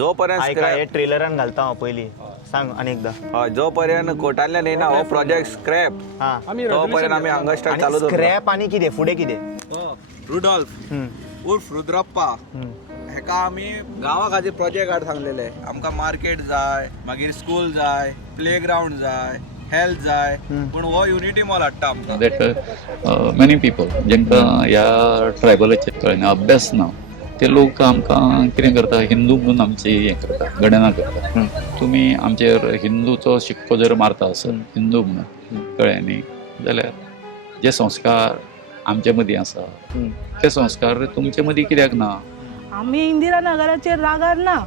जोपर्यंत ट्रेलरान घालता हांव पयलीं सांग आनी एकदां जोपर्यंत कोर्टांतल्यान येना हो प्रोजेक्ट स्क्रॅप तोपर्यंत आमी हांगा स्टार्ट चालू स्क्रॅप आनी कितें फुडें कितें रुडॉल्फ उर्फ रुद्रप्पा हेका आमी गांवा खातीर प्रोजेक्ट हाड सांगलेले आमकां मार्केट जाय मागीर स्कूल जाय प्लेग्रावंड जाय हेल्थ जाय पूण हो युनिटी मॉल हाडटा आमकां दॅट मेनी पीपल जेंकां ह्या ट्रायबलाचेर कळना अभ्यास ना ते लोक आमकां कितें करता हिंदू म्हणून आमची हें करता गणना करता तुमी आमचेर हिंदूचो शिक्को जर मारता आसत हिंदू म्हणून कळ्ळें न्ही जाल्यार जे संस्कार आमचे मदीं आसा ते संस्कार तुमचे मदीं कित्याक ना आमी इंदिरा नगराचेर रागार ना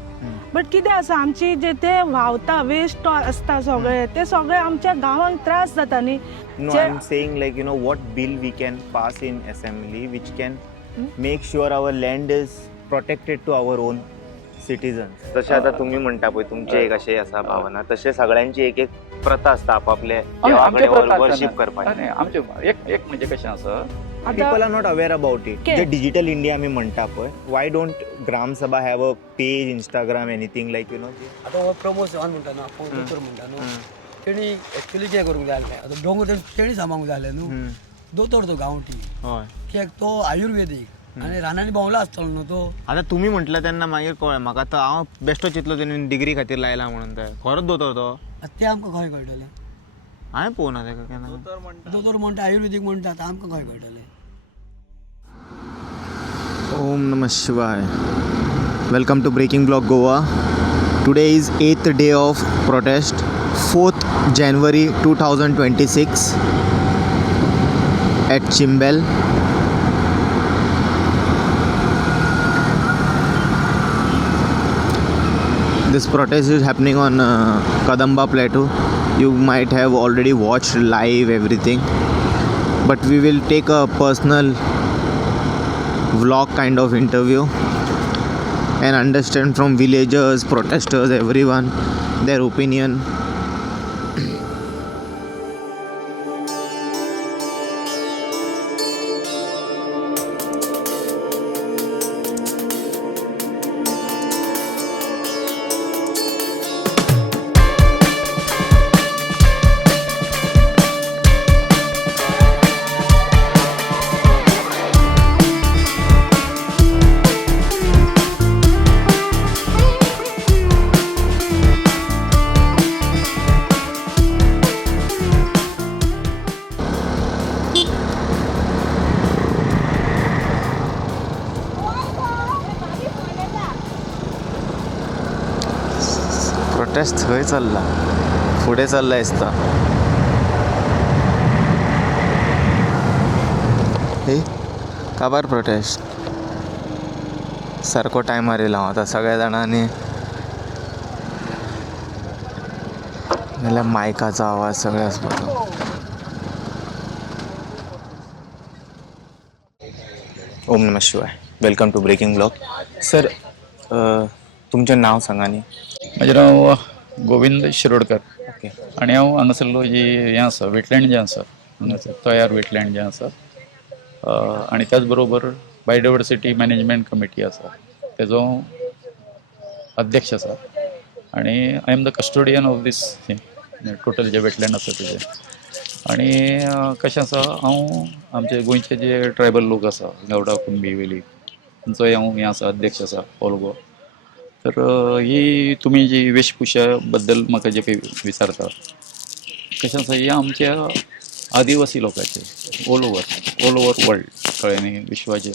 बट कितें आसा आमची जे ते व्हांवता वेस्ट आसता सगळे ते सगळे आमच्या गांवांक त्रास जाता न्ही No, I'm saying like what bill we can pass in assembly which can make sure our land is protected to our own citizens. तशें आतां तुमी म्हणटा पळय तुमचे एक अशें आसा भावना तशें सगळ्यांची एक एक प्रथा आसता आपापले वर्शीप करपाची आमचे एक म्हणजे कशें आसा people are not aware about it. जे डिजिटल इंडिया आमी म्हणटा पळय why don't ग्राम सभा have a page Instagram anything like आतां हो प्रमोद चव्हाण म्हणटा न्हू आपूण दोतोर म्हणटा न्हू तेणी एक्चुली कितें करूंक जाय आसलें आतां दोंगर तेणी सांबाळूंक जाय आसलें न्हू दोतोर तो गांवठी हय कित्याक तो आयुर्वेदीक आनी रानांनी भोंवला आसतलो न्हू तो आतां तुमी म्हटलं तेन्ना मागीर कळ्ळें म्हाका आतां हांव बेश्टो चिंतलो तेणी डिग्री खातीर लायला म्हणून ते खरोच दोतोर तो तें आमकां खंय कळटलें हांवें पळोवना तेका केन्ना दोतोर म्हणटा आयुर्वेदीक म्हणटा आतां आमकां खंय कळटलें Om Namah Shivaya. Welcome to Breaking Block Goa. Today is 8th day of protest, 4th January 2026 at Chimbel. This protest is happening on Kadamba Plateau. You might have already watched live everything, but we will take a personal vlog kind of interview and understand from villagers, protesters, everyone their opinion. Prostate थंय चल्ला फुडें चल्ला दिसता काबार prostate सारको टायमार येयला हांव आतां सगळ्या जाणांनी नाल्यार मायकाचो आवाज सगळे आसपाचो ओम नमः शिवाय welcome to breaking block sir तुमचें नांव सांगा न्ही म्हजें नांव गोविंद शिरोडकर ओके आनी हांव हांगासरलो जी हें आसा वेटलँड जें आसा हांगासर तयार वेटलँड जें आसा आनी त्याच बरोबर बायोडायवर्सिटी मॅनेजमेंट कमिटी आसा तेजो अध्यक्ष आसा आनी I am the custodian of this total जे वेटलँड आसा तेजे आनी कशें आसा हांव आमचे गोंयचे जे ट्रायबल लोक आसा गावडा कुणबी वेली तांचोय हांव हें आसा अध्यक्ष आसा ऑल गोवा तर ही तुमी जी वेशभुशा बद्दल म्हाका जे पळय विचारता कशें आसा ही आमच्या आदिवासी लोकांचे ऑल ओवर वर्ल्ड कळ्ळें न्ही विश्वाचे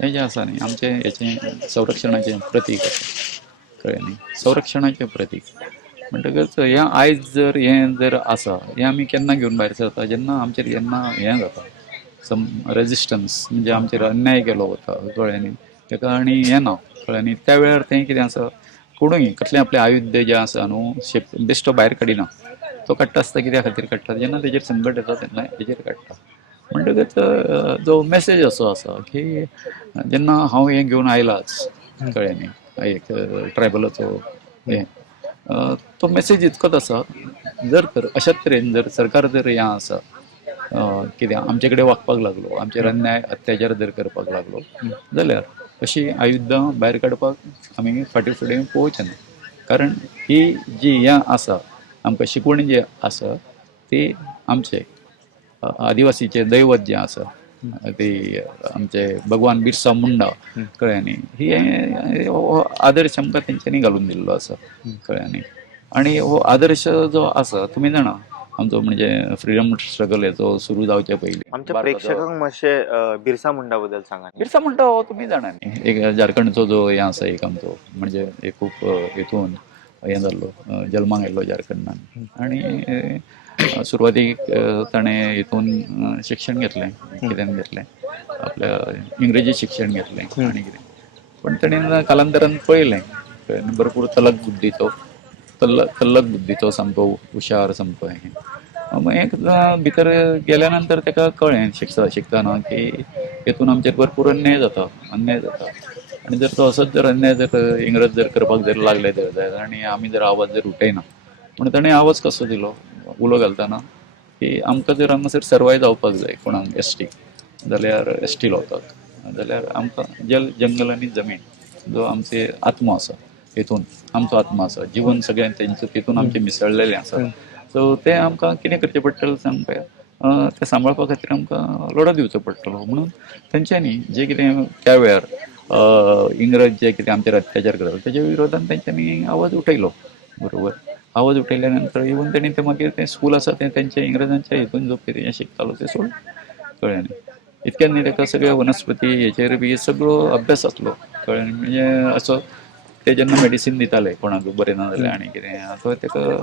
हें जें आसा न्ही आमचें हेचें संरक्षणाचें प्रतीक आसा कळ्ळें न्ही संरक्षणाचें प्रतीक म्हणटकच हें आयज जर आसा हें आमी केन्ना घेवन भायर सरता जेन्ना आमचेर जेन्ना हें जाता सम रेजिस्टन्स म्हणजे आमचेर अन्याय केलो वता कळ्ळें न्ही तेका आनी हें ना कळ्ळें न्ही त्या वेळार तें कितें आसा कोणूय कसलें आपलें आयुध्य जें आसा न्हू बेश्टो भायर काडिना तो काडटा आसता कित्या खातीर काडटा जेन्ना तेजेर संकट येता तेन्ना तेजेर काडटा म्हणटकच जो मॅसेज असो आसा की जेन्ना हांव हें घेवन आयलाच कळ्ळें न्ही एक ट्रायबलाचो हें तो मॅसेज इतकोच आसा जर तर अशाच तरेन जर सरकार जर हें आसा कित्याक आमचे कडेन वागपाक लागलो आमचेर अन्याय अत्याचार जर करपाक लागलो जाल्यार अशी आयुध्दां भायर काडपाक आमी फाटीं फुडें पळोवचें ना. कारण ही जी हें आसा आमकां शिकवण जी आसा ती आमचे आदिवासीचे दैवत जें आसा ती आमचे भगवान बिरसा मुंडा कळ्ळें न्ही, ही हो आदर्श आमकां तेंच्यांनी घालून दिल्लो आसा कळ्ळें न्ही. आनी हो आदर्श जो आसा तुमी जाणा आमचो म्हणजे फ्रिडम स्ट्रगल हेचो सुरू जावचे पयलीं आमच्या प्रेक्षकांक मातशें बिरसा मुंडा बद्दल सांगा. बिरसा मुंडा हो तुमी जाणा न्ही, एक झारखंडचो जो हें आसा एक आमचो म्हणजे एक खूब हितून हें जाल्लो जल्माक आयल्लो झारखंडान. आनी सुरवातीक ताणें हितून शिक्षण घेतलें, कितें घेतलें आपल्या इंग्रजी शिक्षण घेतलें आनी कितें. पण ताणें कालांतरान पळयलें भरपूर तल्लक बुद्धीचो सामको हुशार सामको हें. मग एक भितर गेल्या नंतर ताका कळ्ळें शिकतना की हेतून आमचेर भरपूर अन्याय जाता. आनी जर तो असोच जर अन्याय जर इंग्रज जर करपाक जर लागले जर आनी आमी जर आवाज जर उठयना म्हणून ताणें आवाज कसो दिलो उलो घालतना की आमकां जर हांगासर सर्वायव जावपाक जाय कोणाक एसटी जाल्यार एसटी लावतात जाल्यार आमकां जंगल आनी जमीन जो आमचे आत्मो आसा हेतून आमचो आत्मा आसा जीवन सगळ्यांक तेंचो तितून आमचें मिसळलेलें आसा. सो तें आमकां कितें करचें पडटलें सांग पळया तें सांबाळपा खातीर आमकां लढो दिवचो पडटलो. म्हणून तेंच्यांनी जें कितें त्या वेळार इंग्रज जे कितें आमचेर अत्याचार करता तेज्या विरोधान तेंच्यांनी आवाज उठयलो बरोबर. आवाज उठयल्या नंतर इवन तेणी तें मागीर तें स्कूल आसा तें तेंच्या इंग्रजांच्या हितून जो कितें हें शिकतालो तें सोडलें कळ्ळें न्ही. इतक्यान न्ही ताका सगळे वनस्पती हेचेर बी सगळो अभ्यास आसलो कळ्ळें न्ही. म्हणजे असो ते जेन्ना मेडिसीन दिताले कोणाक बरें ना जाल्यार आनी कितें तो ताका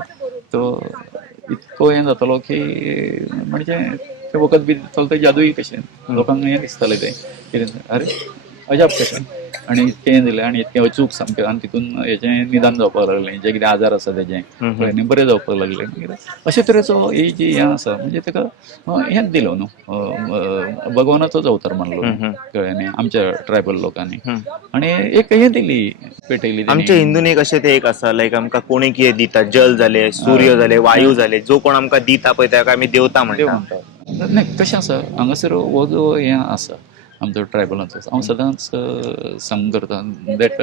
तो इतको हें जातालो की म्हणजे तें वखद बी दितालो तें जादूय कशें लोकांक हें दिसतालें तें कितें अरे अजाप कशें आनी इतकें हें दिलें आनी इतकें अचूक सामकें आनी तितून हेचें निदान जावपाक लागलें जें कितें आजार आसा तेजें कळ्ळें न्ही बरें जावपाक लागलें. अशे तरेचो ही जी हें आसा म्हणजे ताका हेंच दिलो न्हू भगवानाचोच अवतार मानलो कळ्ळें न्ही आमच्या ट्रायबल लोकांनी. आनी एक हें दिली पेटयली आमच्या हिंदून एक अशें तें एक आसा लायक आमकां कोणी कितें दिता जल जाले सूर्य जाले वायू जाले जो कोण आमकां दिता पळय ताका आमी देवता देव म्हणटा. म्हणटा न्ही कशें आसा हांगासर हो जो हें आसा आमचो ट्रायबलांचो हांव सदांच सांग करता दॅट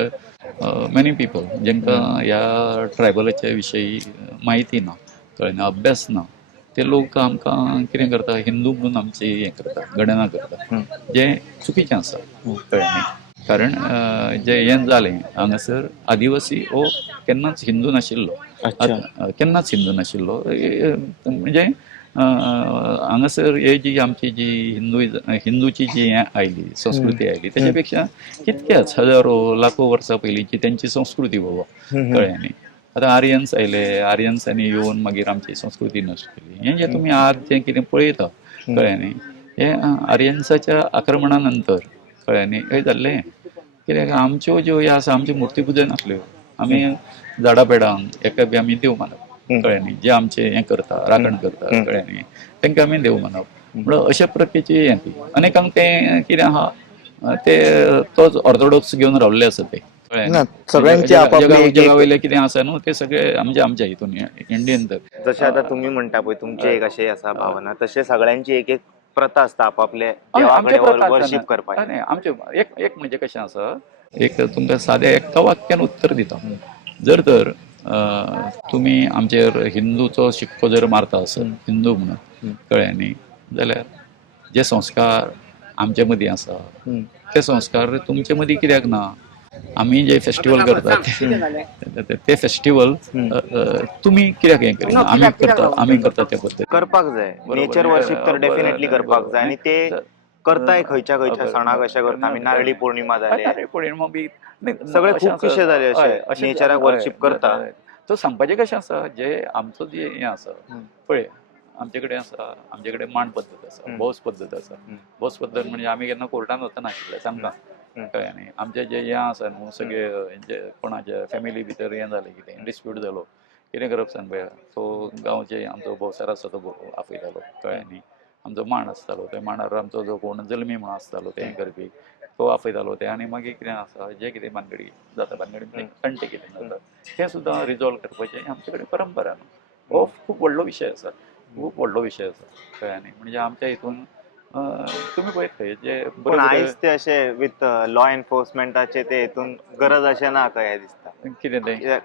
मेनी पीपल जेंकां ह्या ट्रायबलाच्या विशयी म्हायती ना कळ्ळें न्ही अभ्यास ना ते लोक आमकां कितें करता हिंदू म्हणून आमची हें करता गणना करता जें चुकीचें आसा कळ्ळें न्ही. कारण जें हें जालें हांगासर आदिवासी हो केन्नाच हिंदू नाशिल्लो केन्नाच हिंदू नाशिल्लो म्हणजे हांगासर हे जी आमची जी हिंदूची जी हें आयली संस्कृती आयली तेच्या पेक्षा कितक्याच हजारो लाखो वर्सां पयलींची तेंची संस्कृती बाबा कळ्ळें न्ही. आतां आर्यन्स आयले आर्यन्सांनी येवन मागीर आमची संस्कृती नश्ट केली. हें जें तुमी आज जें कितें पळयता कळ्ळें न्ही हें आर्यन्साच्या आक्रमणा नंतर कळ्ळें न्ही हें जाल्लें कित्याक आमच्यो ज्यो ह्यो आसा आमच्यो मुर्ती पुजन आसल्यो आमी झाडां पेडांक एका बी आमी देव मानप कळ्ळें न्ही जे आमचें हें करता राखण करता कळ्ळें न्ही तांकां आमी देव मानप. म्हणून अशे प्रकारची हें ती अनेकांक तें कितें आहा ते तोच ऑर्थोडॉक्स घेवन रावल्ले आसा ते सगळ्यांची आपापली जगा वयले कितें आसा न्हू ते सगळे म्हणजे आमच्या हितून इंडियन तर जशें आतां तुमी म्हणटा पळय तुमचे एक अशें आसा भावना तशें सगळ्यांची एक एक प्रथा आसता आपापले देवा कडेन वर्शीप करपाची. आमचे एक म्हणजे कशें आसा एक तुमकां सादें एका वाक्यान उत्तर दिता जर तर तुमी आमचेर हिंदूचो शिक्को जर मारता आसत हिंदू म्हणून कळ्ळें न्ही जाल्यार जे संस्कार आमचे मदीं आसा ते संस्कार तुमचे मदीं कित्याक ना. आमी जे फेस्टिवल करतात ते फेस्टिवल तुमी कित्याक हें करिना आमी करता त्या पद्दतीन करपाक जाय. नेचर वर्शीप तर डेफिनेटली करपाक जाय आनी ते करताय खंयच्या खंयच्या सणाक अशें करता आमी नारळी पौर्णिमा जाले पौर्णिमा बी सगळे खूब किशे जाले अशे नेचराक वर्शीप करता. तो सांगपाचें कशें आसा जे आमचो जे हें आसा पळय आमचे कडेन आसा आमचे कडेन मांड पद्दत आसा भोस पद्दत आसा. भोस पद्दत म्हणजे आमी केन्ना कोर्टान वचना आशिल्ले सांगता कळ्ळें न्ही आमचे जे हें आसा न्हू सगळे जे कोणाच्या फॅमिली भितर हें जालें कितें डिस्प्यूट जालो कितें करप सांग पळया तो गांवचे आमचो भोवसार आसा तो आपयतालो कळ्ळें न्ही. आमचो मांड आसतालो त्या मांडार आमचो जो कोण जल्मी म्हणून आसतालो तें करपी तो आपयतालो ते आनी मागीर कितें आसा जे कितें भानगडी जाता भानगडी तंटे कितें जाता तें सुद्दां रिजॉल्व करपाचें आमचे कडेन परंपरा न्हू. हो खूब व्हडलो विशय आसा खूब व्हडलो विशय आसा कळ्ळें न्ही. म्हणजे आमच्या हितून तुम्ही पळयतले जे पूण बरोबर आयज ते अशे विथ लॉ एनफोर्समेंटाचे ते हितून गरज अशें ना कहे दिसता कितें तें ना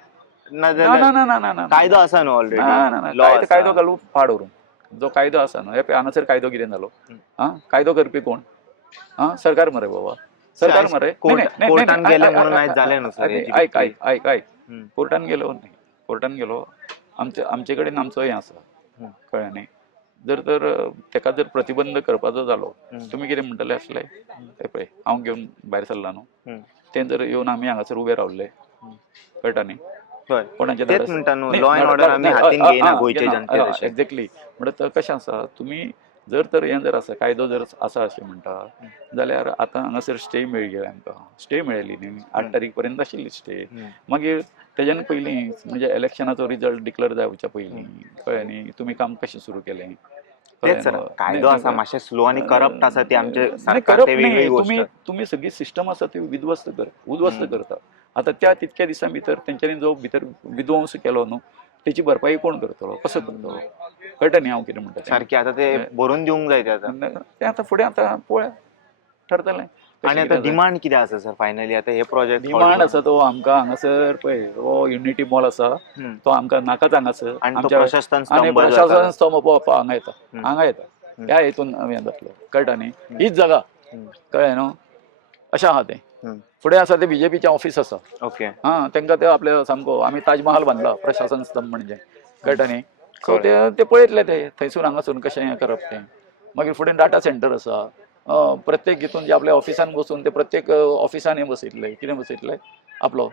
ना जाल्यार ना ना ना ना ना कायदो आसा न्हू ना ना ना ऑलरेडी लॉ कायदो घालून पाड व्हरून जो कायदो आसा न्हू हे पळय हांगासर कायदो कितें जालो कायदो करपी कोण सरकार मरे बाबा सरकार मरे नाही, नाही, नाही, कोर्टान नाही, गेले म्हणून आयज जालें न्हू सर ऐक ऐक ऐक ऐक कोर्टान गेलो न्ही कोर्टान गेलो आमचे कडेन आमचो हें आसा कळ्ळें न्ही जर तर तेका जर प्रतिबंध करपाचो जालो तुमी कितें म्हणटले आसले ते पळय हांव घेवन भायर सरला न्हू तें जर येवन आमी हांगासर उबे रावले कळटा न्ही कोणाचे तेच म्हणटा न्हू लॉ एंड ऑर्डर आमी हातीन घेयना गोंयचे जनते तशे एक्झॅक्टली म्हणटा कशें आसा तुमी जर तर हें जर आसा कायदो जर आसा अशें म्हणटा जाल्यार आतां हांगासर स्टे मेळ्ळी आमकां स्टे मेळ्ळी न्ही 8 तारीख पर्यंत आशिल्ली स्टे मागीर तेज्यान पयलीं म्हणजे इलेक्शनाचो रिजल्ट डिक्लेअर जावच्या पयलीं कळ्ळें न्ही तुमी काम कशें सुरू केलें तेच सर कायदो आसा मातशें स्लो आनी करप्ट आसा ती आमचे नाही सरकार करप ते वेगळी नाही गोष्ट तुम्ही सगळी सिस्टम आसा ती उद्ध्वस्त करता आता त्या तितक्या दिसां भितर तेंच्यांनी जो भितर विध्वंस केलो न्हू तेची भरपाई कोण करतलो कसो करतलो कळटा न्ही हांव कितें म्हणटा तें? सारकी आतां ते भरून दिवंक जाय ते आतां तें आतां फुडें आतां पळया ठरतलें आनी आतां डिमांड कितें आसा सर फायनली आतां हे प्रोजेक्ट डिमांड आसा तो आमकां हांगासर पळय हो युनिटी मॉल आसा तो आमकां नाकाच हांगासर आनी तो प्रशासन आनी स्तंभ जो प्रशासन आसा. स्तंभ पळोवपाक हांगा येता ह्या हेतून आमी हें जातलो कळटा न्ही हीच जागा कळ्ळें न्हू अशें आहा तें फुडें आसा तें बीजेपीचें ऑफिस आसा ओके तेंकां ते आपले सामको आमी ताजमहाल बांदला प्रशासन स्तंभ म्हणजे कळटा न्ही सो ते पळयतले ते थंयसून हांगासून कशें हें करप तें मागीर फुडें डाटा सेंटर आसा प्रत्येक हितून जे आपल्या ऑफिसान बसून ते प्रत्येक ऑफिसान हें बसयतले कितें बसयतले आपलो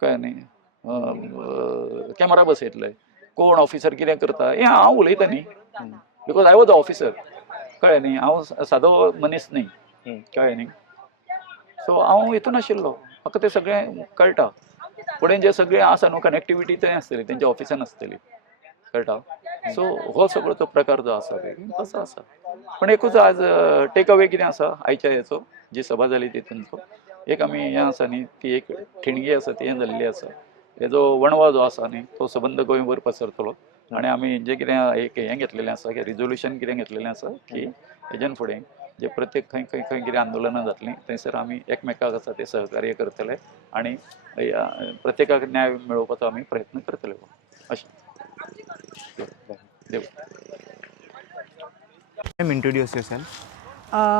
कळ्ळें न्ही कॅमेरा बसयतले कोण ऑफिसर कितें करता हें हांव उलयतां न्ही बिकॉज आय वॉज ऑफिसर कळ्ळें न्ही हांव सादो मनीस न्ही कळ्ळें न्ही सो हांव हितून आशिल्लो म्हाका तें सगळें कळटा फुडें जे सगळें आसा न्हू कनेक्टिविटी थंय आसतली तेंच्या ऑफिसान आसतली कळटा सो हो सगळो तो प्रकार जो आसा तसो आसा पण एकूच आज टेक अवे कितें आसा आयच्या हेचो जी सभा जाली तितूनचो एक आमी हें आसा न्ही ती एक ठिणगी आसा ती हें जाल्ली आसा हेजो वणवा जो आसा न्ही तो सबंद गोंयभर पसरतलो आनी आमी जें कितें एक हें घेतलेलें आसा की रिजोल्युशन कितें घेतलेलें आसा की हेज्यान फुडें जे प्रत्येक खंय खंय खंय कितें आंदोलनां जातलीं थंयसर आमी एकमेकाक आसा ते सहकार्य करतले आनी प्रत्येकाक न्याय मेळोवपाचो आमी प्रयत्न करतले अशें देव इंट्रोड्यूस योरसेल्फ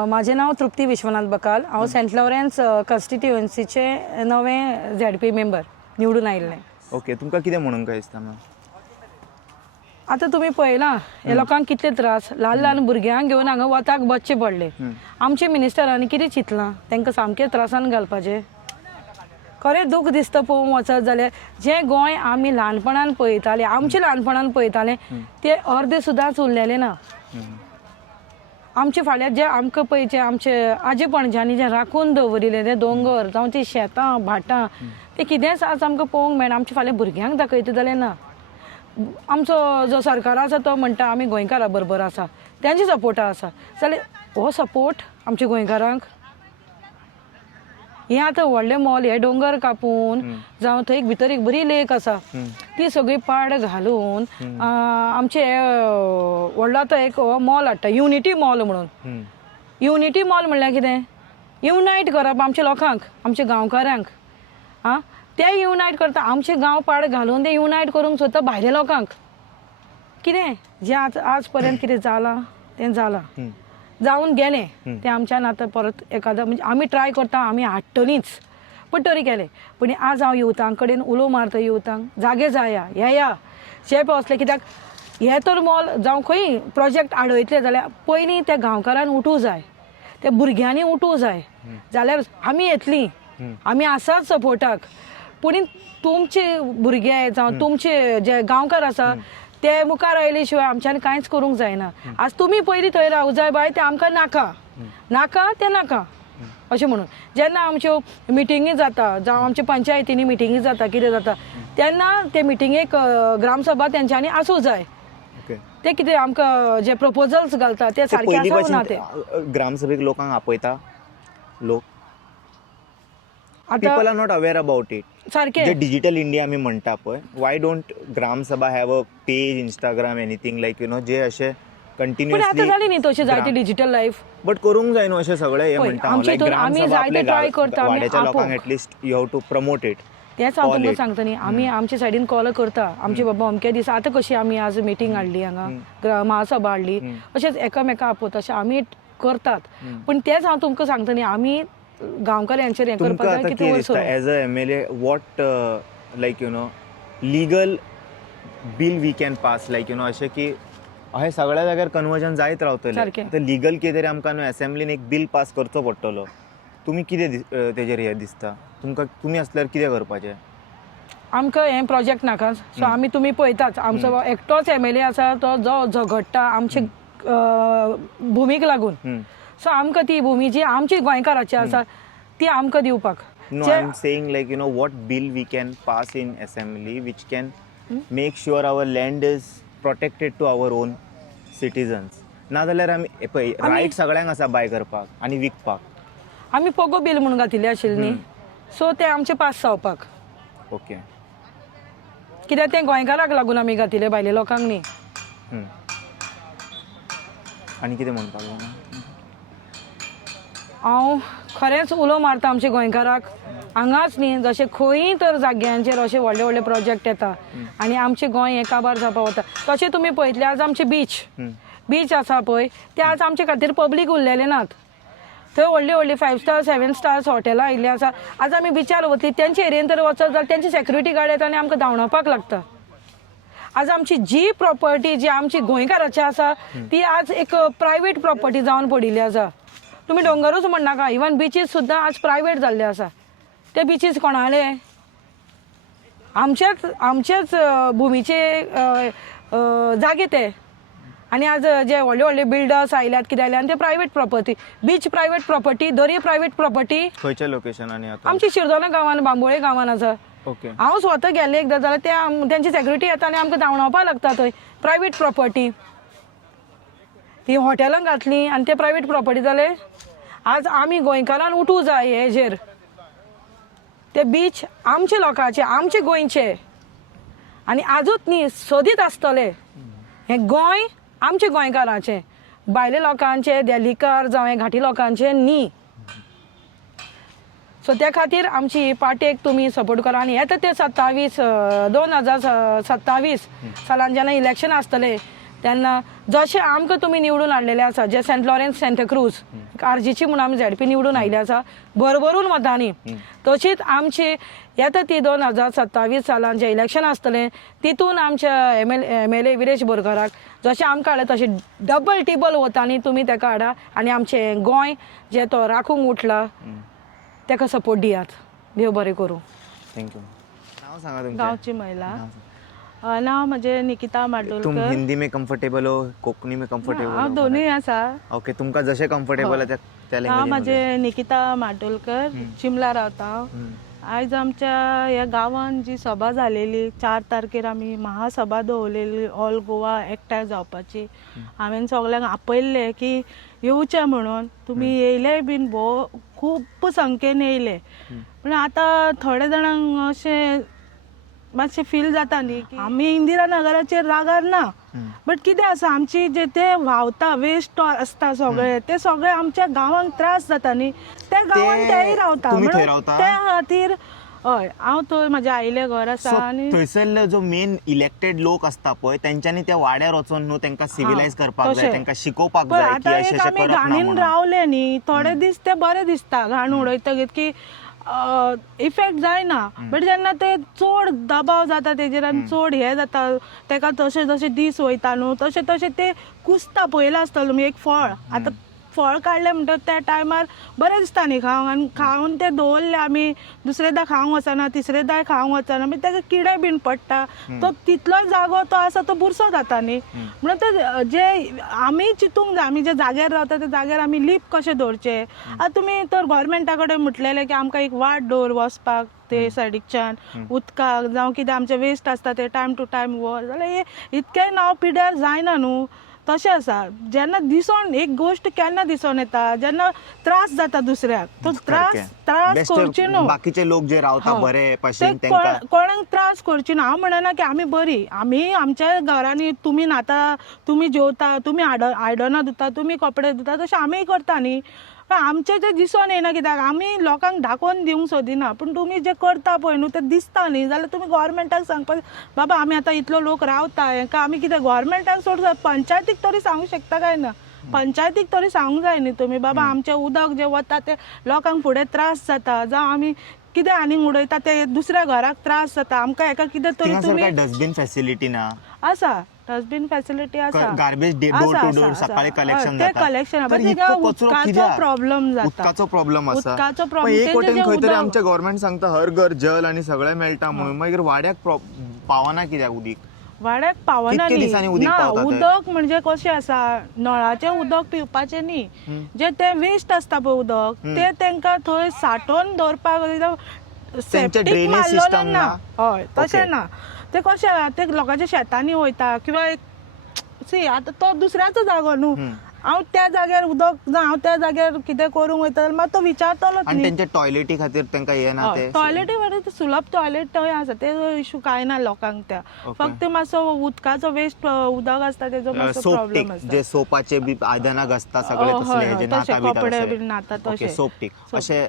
माझे नाव तृप्ती विश्वनाथ बकाल हांव सेंट लॉरेन्स कॉन्स्टिट्युएन्सीचे नवे झेडपी मेंबर निवडून आयिल्लें ओके तुमकां कितें म्हणून काय दिसता मॅम आतां तुमी पळयलां हे लोकांक कितले त्रास ल्हान ल्हान भुरग्यांक घेवन हांगा वताक बसचे पडले आमचे मिनिस्टरांनी कितें चिंतलां तांकां सामकें त्रासान घालपाचें खरें दूख दिसता पळोवंक वचत जाल्यार जें गोंय आमी ल्हानपणान पळयताले आमचे ल्हानपणान पळयताले ते अर्दे सुद्दां उरलेले ना आमचे फाल्यां जे आमकां पळयचे आमचे आजे पणज्यांनी जे राखून दवरिल्ले ते दोंगर जावं ती शेतां भाटां ते कितेंच आज आमकां पळोवंक मेळना आमचे फाल्यां भुरग्यांक दाखयता जाल्यार ना आमचो जो सरकार आसा तो म्हणटा आमी गोंयकारां बरोबर आसा तेंचे सपोर्टा आसा जाल्यार हो सपोर्ट आमच्या गोंयकारांक हें आतां व्हडलें मॉल हे डोंगर कापून जावं थंय भितर एक बरी लेक आसा ती सगळी पाड घालून आमचे व्हडलो तो एक मॉल हाडटा युनिटी मॉल म्हणून युनिटी मॉल म्हणल्यार कितें युनायट करप आमच्या लोकांक आमच्या गांवकारांक ते युनायट करता आमचे गांव पाड घालून ते युनायट करूंक सोदता भायल्या लोकांक कितें जें आज पर्यंत कितें जालां तें जालां जावन गेलें तें आमच्यान आतां परत एखादा म्हणजे आमी ट्राय करता आमी हाडटलींच पण तरी केलें पण आज हांव युथां कडेन उलो मारता युथांक जागे जाया येया जे पळय असले कित्याक हे तर मॉल जावं खंय प्रोजेक्ट आडयतले जाल्यार पयलीं त्या गांवकारान उठूं जाय त्या भुरग्यांनी उठूं जाय जाल्यार आमी येतलीं आमी आसात सपोर्टाक पूण तुमचे भुरगे जावं तुमचे जे गांवकार आसा ते मुखार आयले शिवाय आमच्यान कांयच करूंक जायना आज तुमी पयलीं थंय रावूं जाय बाय ते आमकां नाका नाका ते नाका अशें म्हणून जेन्ना आमच्यो मिटिंगी जाता जावं आमच्या पंचायतींनी मिटिंगी जाता कितें जाता तेन्ना ते मिटिंगेक ग्रामसभा तेंच्यांनी आसूं जाय ते कितें आमकां जे प्रपोजल्स घालता ते सारके आसा ना ते ग्रामसभेक लोकांक आपयता लोक people are not aware about it. सारके जे डिजिटल इंडिया आमी म्हणटा पळय Y don't gram sabha have a page Instagram anything like जे अशे पण आता कंटिन्युअसली जाली न्ही तशी जायती डिजिटल लाईफ. बट करूंक जाय न्हू अशें सगळें हे पळय, म्हणटा आमचे लायक हितून ग्राम आमी सभा जायते आपले try करता, आमी वाड्याच्या लोकांक आपोवंक. At least you have to promote it. तेंच हांव तुमकां सांगता न्ही, आमी आमचे सायडीन कॉल करता, आमचे बाबा अमके दीस आतां कशी आमी आज मिटींग हाडली हांगा महासभा हाडली, अशेंच एकामेका आपोवता अशें आमी करतात. पण तेंच हांव तुमकां सांगता न्ही, आमी गांवकाऱ्यांचेर हें तुमकां करपाक आतां जाय कितें कितें दिसता वयर as a MLA what like you know legal bill we can pass like you know अशें की अशें सगळ्या जाग्यार कन्वर्जन जायत रावतलें. सारकें. तर लिगल कितें तरी आमकां न्हू असेंब्लीन एक बील पास करचो पडटलो. तुमी कितें तेजेर हें दिसता तुमकां? तुमी आसल्यार कितें करपाचें? आमकां हें प्रोजेक्ट नाका. सो आमी तुमी पळयताच आमचो एकटोच MLA आसा तो जो झगडटा आमचे भुमीक लागून. सो आमकां ती भुमी जी आमची गोंयकाराची आसा ती आमकां दिवपाक. No, I'm saying like, you know, what bill we can pass in assembly which can make sure our land is protected to our own citizens. नाजाल्यार आमी पळय रायट सगळ्यांक आसा बाय करपाक आनी विकपाक. आमी पोगो बील म्हणून घातिल्ले आशिल्ले न्ही, सो ते आमचे पास जावपाक. ओके. कित्याक ते गोंयकाराक लागून आमी घातिल्ले, भायले लोकांक न्ही. आनी कितें म्हणपाक जाय? हांव खरेंच उलो मारता आमच्या गोंयकाराक, हांगाच न्ही जशें खंयी तर जाग्यांचेर अशे व्हडले व्हडले प्रोजेक्ट येता आनी आमचें गोंय हें काबार जावपाक वता. तशें तुमी पळयतले आज आमचे बीच आसा पळय ते आज आमचे खातीर पब्लीक उरलेले नात. थंय व्हडली व्हडली 5 स्टार 7 स्टार्स हॉटेलां आयिल्लीं आसा. आज आमी बिचार वतली तेंचे एरियेन तर वचत जाल्यार तेंची सेक्युरिटी गार्ड येता आनी आमकां धांवडावपाक लागता. आज आमची जी प्रॉपर्टी जी आमची गोंयकाराची आसा ती आज एक प्रायवेट प्रॉपर्टी जावन पडिल्ली आसा. तुम्ही डोंगरूच म्हणनाका, इवन बीचीस सुद्दां आज प्रायवेट जाल्ले आसा. ते बीचीस कोणाले? आमचेच भुमीचे जागे ते. आनी आज जे व्हडले व्हडले बिल्डर्स आयल्यात कितें आयल्यात ते private property. Beach private property, दर्या प्रायवेट प्रॉपर्टी. खंयच्या लोकेशनांनी आता? आमची शिरदोना गांवान, बांबोळे गांवान आसा. ओके. हांव स्वता गेल्ले एकदां जाल्यार त्यांची सेक्युरिटी येता आनी आमकां धांवडावपाक लागता थंय. प्रायवेट प्रॉपर्टी ती हॉटेलां घातली आनी ते प्रायवेट प्रॉपर्टी जाले. आज आमी गोंयकारान उठूं जाय हेजेर. ते बीच आमचे लोकांचे, आमचे गोंयचे आनी आजूच न्ही सदीत आसतले. हे गोंय आमचे गोंयकारांचे, भायले लोकांचे, देल्लीकार जावं हे घाटी लोकांचे न्ही. सो त्या खातीर आमची पार्टेक तुमी सपोर्ट करा. आनी येता ते 2027 सालान जेन्ना इलेक्शन आसतले तेन्ना जशें आमकां तुमी निवडून हाडलेले आसा, जे सेंट लॉरेन्स सेंटाक्रूज RGची म्हणून आमी ZP निवडून आयिल्ले आसा भरभरून मतांनी, तशीच आमची येता ती 2027 सालान जे इलेक्शन आसतलें तितून आमच्या MLA विरेश बोरकाराक जशें आमकां हाडलें तशें डबल टिबल वतांनी तुमी ताका हाडा आनी आमचें गोंय जे तो राखूंक उठला ताका सपोर्ट दियात. देव बरें करूं. थँक्यू. नाव सांगा तुमचें. गांवची महिला. नाव म्हणजे निकिता तुम माडोलकर. हिंदी में कंफर्टेबल हो, कोंकणी में कंफर्टेबल हांव हो? दोनूय आसा. ओके. तुमकां जशें कंफर्टेबल आहे त्या हांव लँग्वेजीन म्हणजे निकिता माडोलकर, चिमला रावता हांव. आयज आमच्या ह्या गांवांत जी सभा जालेली 4 तारखेर आमी महासभा दवरलेली ऑल गोवा एकठांय जावपाची. हांवें सगळ्यांक आपयल्लें की येवचें म्हणून. तुमी येयले बीन भोव खूब संख्येन येयले. पूण आतां थोड्या जाणांक अशें मातशें फील जाता न्ही की आमी इंदिरा नगराचेर रागार ना, बट कितें आसा आमची जे ते व्हांवता वेस्ट आसता सगळे ते सगळे आमच्या गांवांक त्रास जाता न्ही. त्या गांवांत तेय रावता तुमी थंय म्हणून रावता? त्या खातीर हय हांव थंय म्हाजें आईलें घर आसा. आनी थंयसरले जो मेन इलेक्टेड लोक असता पळय तेंच्यांनी त्या वाड्यार वचून न्हू तांकां सिविलायज करपाक जाय, तांकां शिकोवपाक पण जाय की आतां अशें एक अशें आमी करप ना घाणीन म्हणून. रावले न्ही थोडे दीस ते बरें दिसता घाण उडयतकीर की इफेक्ट जायना. बट जेन्ना ते चड दबाव जाता तेजेर आनी चड हें जाता तेका तशें जशें दीस वयता न्हू तशें तशें ते कुसता पळयलां आसतलें तुमी एक फळ. आतां फळ काडलें म्हणटा त्या टायमार बरें दिसता न्ही खावंक. आनी खावन ते दवरले आमी दुसरेदा खावंक वचना, तिसरेदा खावंक वचना, मागीर ताका किडे बीन पडटा. तो तितलोच जागो तो आसा तो बुरसो जाता न्ही. म्हणून ते जे आमी चिंतूंक जाय आमी जे जाग्यार रावता त्या जाग्यार आमी लीप कशें दवरचें. आतां तुमी तर गोवोरमेंटा कडेन म्हटलेलें की आमकां एक वाट दवर वचपाक ते सायडीच्यान उदकाक जावं कितें आमचें वेस्ट आसता ते टायम टू टायम जाल्यार इतकें नांव पिड्यार जायना न्हू. तशें आसा जेन्ना दिसोन एक गोश्ट केन्ना दिसोन येता जेन्ना त्रास जाता दुसऱ्याक तो त्रास करची न्हू बाकीचे लोक जे रावता हो. बरे ते पाशेन तेंका कोणाक त्रास करची ना हांव म्हणना की आमी बरी आमी आमच्या घरांनी तुमी न्हाता तुमी जेवता तुमी आयदनां धुता तुमी कपडे धुता तशें आमीय करता न्ही पण आमचें तें दिसोन येना कित्याक आमी लोकांक दाखोवन दिवंक सोदिना पूण तुमी जे करता पळय न्हू तें दिसता न्ही जाल्यार तुमी गोवोरमेंटाक सांगपाक बाबा आमी आतां इतलो लोक रावता हेका आमी कितें गोवोरमेंटाक सोडून पंचायतीक तरी सांगूंक शकता काय ना पंचायतीक तरी सांगूंक जाय न्ही तुमी बाबा आमचें उदक जें वता तें लोकांक फुडें त्रास जाता जावं आमी कितें आनीक उडयता ते दुसऱ्या घराक त्रास जाता आमकां हेका कितें तरी तुमी डस्टबिन फॅसिलिटी ना आसा डस्टबिन फॅसिलिटी आसा गार्बेज डोर टू डोर सकाळी कलेक्शन ते जाता कलेक्शन तर इतको कचरो उदकाचो कित्याक? प्रॉब्लेम जाता उदकाचो प्रॉब्लेम आसा उदकाचो पण problem, एक वटेन तेंचें खंय तरी उदक- आमचे गव्हर्नमेंट सांगता हर घर जल आणि सगळें मेळटा म्हणून मागीर वाड्याक पावना कित्याक उदीक वाड्याक पावना कितके न्ही दिसांनी उदीक ना पावता थंय? उदक म्हणजे कशें आसा नळाचें उदक पिवपाचें न्ही जे ते वेस्ट आसता पळय उदक ते तांकां थंय साठोवन दवरपाक सेप्टीक drainage मारलेलें system ना ना? हय तशें Okay. ना ते कशें ते लोकांच्या शेतांनी वयता किंवा सी आतां तो दुसऱ्याचो जागो न्हू हांव त्या जाग्यार उदक जावं हांव त्या जाग्यार कितें करूंक वयता जाल्यार मात तो विचारतलोच आणि न्ही त्यांच्या टॉयलेटी खातीर तांकां येना ते टॉयलेटी मध्ये सुलभ टॉयलेट थंय आसा ते इशू काय ना लोकांक त्या फक्त मातसो उदकाचो वेस्ट उदक आसता तेजो मातसो सोपटीक प्रॉब्लेम आसता जे सोपाचे बी आयदनां घासता सगळे हय, तसले हय, जे तशे नाता कपडे बी नाता तशे. सोपटीक अशे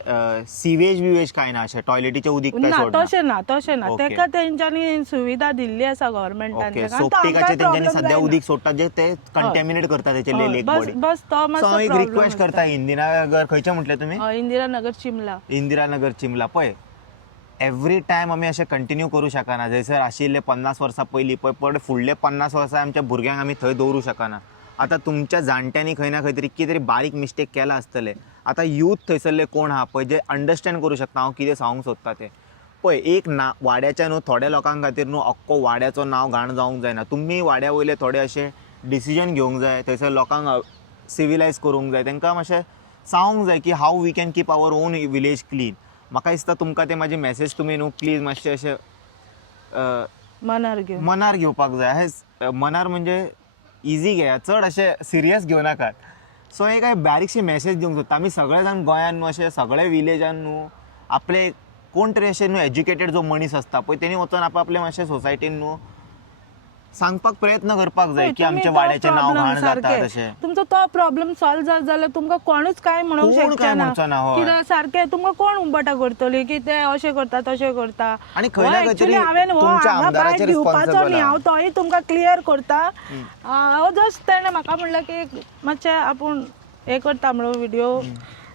सिवेज बिवेज काय ना अशे टॉयलेटीचे उदीक काय ना सोडना तशें ना Okay. तेका तेंच्यांनी सुविधा दिल्ली आसा गव्हर्नमेंटान ओके सोपटिकाचे तेंच्यांनी सध्या उदीक सोडटा जे ते कंटॅमिनेट करता तेचे लेक बस बॉडी बस तो सो मातसो हांव एक प्रॉब्लेम रिक्वेस्ट करता इंदिरानगर खंयचे म्हटले तुमी इंदिरानगर चिमला इंदिरानगर चिमला पळय एवरी टायम आमी अशें कंटिन्यू करूं शकना जंयसर आशिल्ले 50 वर्सां पयलीं पळय पड फुडले 50 वर्सां आमच्या भुरग्यांक आमी थंय दवरूं शकना आतां तुमच्या जाणट्यांनी खंय ना खंय तरी कितें तरी बारीक मिस्टेक केला आसतले आतां यूथ थंयसरले कोण आहा पळय जे अंडरस्टँड करूं शकता हांव कितें सांगूंक सोदता तें पळय एक ना वाड्याच्या न्हू थोड्या लोकांक खातीर न्हू अख्खो वाड्याचो नांव घाण जावंक जायना तुमी वाड्या वयले थोडे अशे डिसिजन घेवंक जाय थंयसर लोकांक सिविलायज करूंक जाय तांकां मातशें सांगूंक जाय की how we can keep our own village clean म्हाका दिसता तुमकां ते म्हाजी मॅसेज तुमी न्हू प्लीज मातशें अशें मनार घेवन मनार घेवपाक जाय हें मनार म्हणजे इजी घेया चड अशें सिरियस घेवं नाकात सो एक बारीकशी मॅसेज दिवंक सोदता आमी सगळे जाण गोंयान न्हू अशे सगळे विलेजान न्हू आपले कोण तरी अशे न्हू एज्युकेटेड जो मनीस आसता पळय तेणी वचून आपले मातशें सोसायटीन न्हू सांगपाक प्रयत्न करपाक जाय की आमच्या वाड्याचें नांव घाण जाता तशें तुमचो तो प्रॉब्लेम सॉल्व जालो जाल्यार तुमकां कोणूच काय म्हणूंक कोण शकचे काय ना म्हणचो ना, हय. कित्याक सारकें तुमकां कोण उंबटा करतली की ते अशें करता तशें करता आनी खंय ना खंय तरी हांवें तुमच्या आमदाराचेर दिवपाचो responsible न्ही आहा. हांव तोय तुमकां क्लियर करता हांव जस्ट तेणें म्हाका म्हणलें की मातशें आपूण हें करता म्हणून व्हिडिओ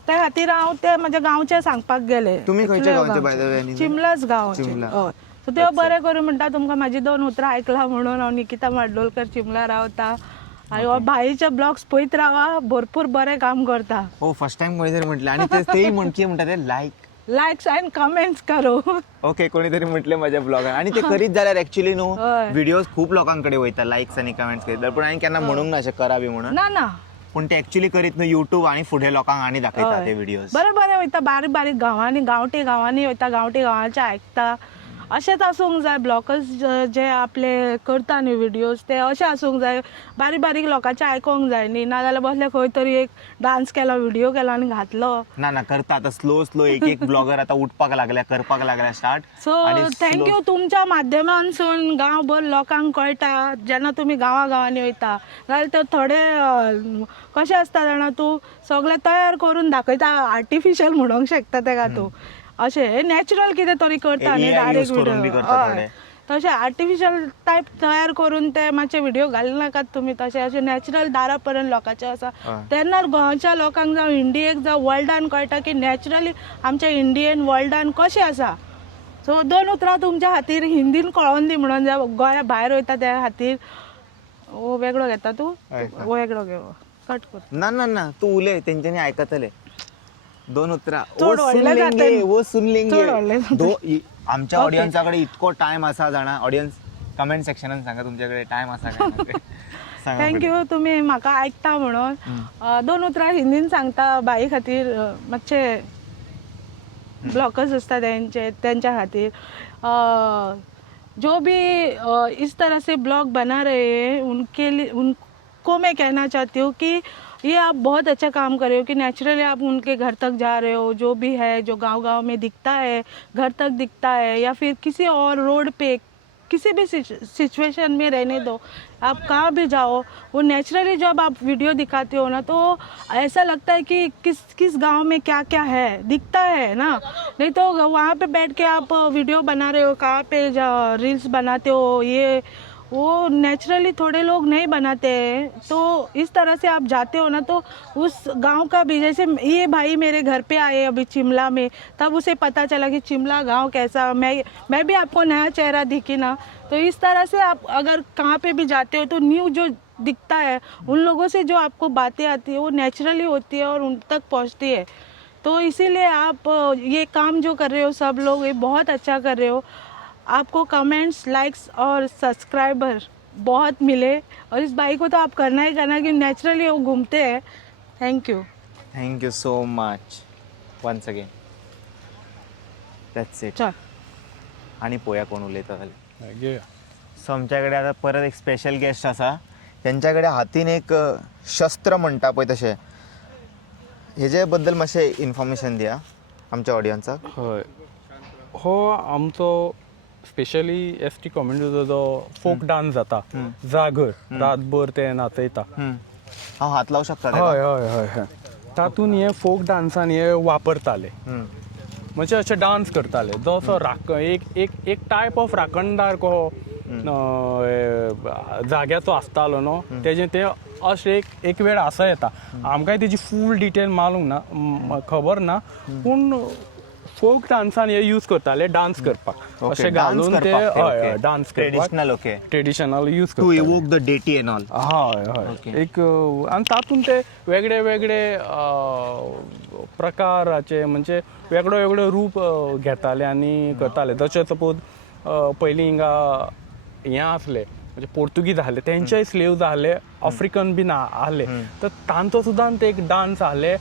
त्या खातीर हांव ते म्हज्या गांवचे सांगपाक गेले तुमी खंयच्या गांवचे by the way, न्ही? चिमलाच गांवचे चिमला. हय सो देव बरें करूं म्हणटा तुमकां म्हाजी 2 उतरां आयकला म्हणून हांव निकिता माडलोलकर चिमला रावता आनी हो भाईचे ब्लॉग्स पळयत रावा भरपूर बरें काम करता हो फर्स्ट टाइम कोणी तरी म्हटलें आनी तेही म्हणकी म्हणटा ते लायक लायक्स एंड कमेंट्स करो ओके कोणी तरी म्हटलें माझ्या ब्लॉगार आणि ते करीत जाल्यार एक्चुअली न्हू हय. व्हिडिओज खूप लोकांकडे वयता लायक्स आणि कमेंट्स करीत पण हांवें केन्ना म्हणूंक ना अशें करा बी म्हणून ना ना पण ते एक्चुअली करीत न्हू युट्यूब आणि फुडें लोकांक आनी दाखयता ते व्हिडिओज बरें बरें वयता बारीक बारीक गांवांनी गांवठी गांवांनी वयता गांवठी गांवांचे आयकता अशेंच आसूंक जाय ब्लॉगर्स जे आपले करता न्ही व्हिडिओज ते अशें आसूंक जाय बारीक बारीक लोकांचे आयकोंक जाय न्ही नाजाल्यार बसले खंय तरी एक डान्स केलो व्हिडिओ केलो आनी घातलो ना करता आता स्लो एक ब्लॉगर आता उठपाक लागल्या करपाक लागल्या स्टार्ट सो थँक्यू तुमच्या माध्यमांसून गांवभर लोकांक कळटा जेन्ना तुमी गांवांनी वयता जाल्यार ते थोडे कशें आसता जाणा तूं सगळें तयार करून दाखयता आर्टिफिशियल म्हणूंक शकता तेका तूं अशें नॅचरल कितें तरी करता न्ही AI use डायरेक्ट करून बी करता व्हिडिओ थोडे. तशें आर्टिफिशियल टायप तयार करून ते मातशे व्हिडिओ घालूं नाकात तुमी तशें अशें नॅचरल दारा पर्यंत लोकांचें आसा तेन्ना गोंयच्या लोकांक जावं इंडियेक जावं वर्ल्डान कळटा की नॅचरली आमच्या इंडियेन वर्ल्डान कशें आसा सो 2 उतरां तुमच्या खातीर हिंदीन कळोवन दी म्हणून जे गोंया भायर वयता त्या खातीर वेगळो घेता तूं वेगळो घेव कट कर ना तू उलय तेंच्यांनी आयकतले 2 उतरां चड व्हडलें जाता न्ही. वो सुन चड व्हडलें लेंगे आमच्या ऑडियन्साकडे इतको टाइम आसा जाणा ऑडियन्स कमेंट सेक्शनान सांगा तुमच्याकडे टाइम आसा काय ना ते. सांगा थँक्यू तुमी म्हाका आयकता म्हणून 2 उतरां हिंदीन सांगता बाई खातीर मातशे ब्लॉकर्स आसता त्यांच्या खातीर जो भी इस तरह से ब्लॉग बना रहे हैं उनके लिए सबको मैं कहना चाहती हूँ कि ये आप बहुत अच्छा काम कर रहे हो कि नेचुरली आप उनके घर तक जा रहे हो, जो भी है जो गांव-गांव में दिखता है, घर तक दिखता है या फिर किसी और रोड पे किसी भी सिचुएशन में रहने दो, आप कहाँ भी जाओ, वो नेचुरली जब आप वीडियो दिखाते हो ना तो ऐसा लगता है कि किस गांव में क्या क्या है दिखता है ना। नहीं तो वहाँ पे बैठ के आप वीडियो बना रहे हो, कहाँ पे रील्स बनाते हो, ये वो नेचुरली थोड़े लोग नहीं बनाते हैं। तो इस तरह से आप जाते हो ना तो उस गांव का भी, जैसे ये भाई मेरे घर पे आए अभी चिमला में, तब उसे पता चला कि चिमला गांव कैसा, मैं भी आपको नया चेहरा दिखी ना। तो इस तरह से आप अगर कहाँ पे भी जाते हो तो न्यू जो दिखता है, उन लोगों से जो आपको बातें आती है वो नेचुरली होती है और उन तक पहुँचती है। तो इसीलिए आप ये काम जो कर रहे हो सब लोग, ये बहुत अच्छा कर रहे हो। आपको कमेंट्स, लाइक्स और सब्सक्राइबर बहुत मिले और इस भाई को तो आप करना ही करना कि नेचुरली वो घूमते हैं। Thank you so much once again. That's it. चल आणि पोया कोण उलयता जाल्यार घेवया. सो आमच्याकडे आता परत एक स्पेशल गेस्ट आसा. त्यांच्याकडे हातीन एक शस्त्र म्हणटा पळय तशें, हेजे बद्दल मातशें इन्फॉर्मेशन दिया आमच्या ऑडियन्साक. हय, हो आमचो स्पेशली एस टी कम्युनिटीचो जो फोक डान्स जाता, जागर रातभर ते नाचयता. हांव हात लावू शकता हय हय हय हय तातूंत हे फोक डान्सान हे वापरताले, म्हणजे अशे डान्स करताले जसो एक टायप ऑफ राखणदार कहो जाग्याचो आसतालो न्हू, तेजें ते अशें एक वेळ आसा येता. आमकांय तेजी फूल डिटेल मालूम ना, खबर ना, पूण फोक डान्सान हे यूज करताले डान्स करपाक. अशें घालून ते हय dance traditional. Okay. Traditional use to evoke the deity and all. हय हय एक आनी तातूंत ते वेगळे वेगळे प्रकाराचे म्हणजे वेगळो वेगळो रूप घेताले आनी करताले. जशें सपोज पयलीं हिंगा हें आसले म्हणजे पोर्तुगीज आहले, तेंचेय स्लेव्ज आहले, आफ्रिकन बीन आहले, तर तांचो सुद्दां ते एक डान्स आहले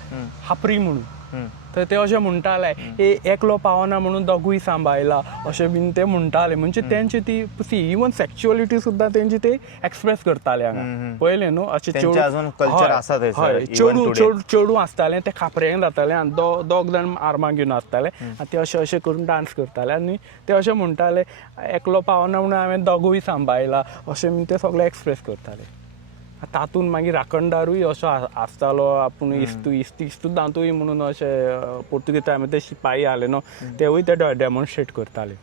हापरी म्हणून. तर ते अशें म्हणटाले एकलो पावना म्हणून दोगूय सांबाळला अशें बीन ते म्हणटाले. म्हणजे तेंची ती इवन सेक्च्युअलिटी सुद्दां तेंची ते एक्सप्रेस करताले हांगा पयलें न्हू. अशें चेडूं आसतालें ते खापऱ्यांक जातालें आनी दोग जाण आर्मां घेवन आसताले आनी ते अशें अशें करून डान्स करताले आनी ते अशें म्हणटाले एकलो पावना म्हणून हांवें दोगूय सांबाळला अशें बीन ते सगळे एक्सप्रेस करताले. तातूंत मागीर राखणदारूय असो आसतालो. आपूण इस्तू दांतूय म्हणून अशें पोर्तुगीज टायमार ते शिपाई आले न्हू, तेवूय ते डेमॉन्स्ट्रेट करताले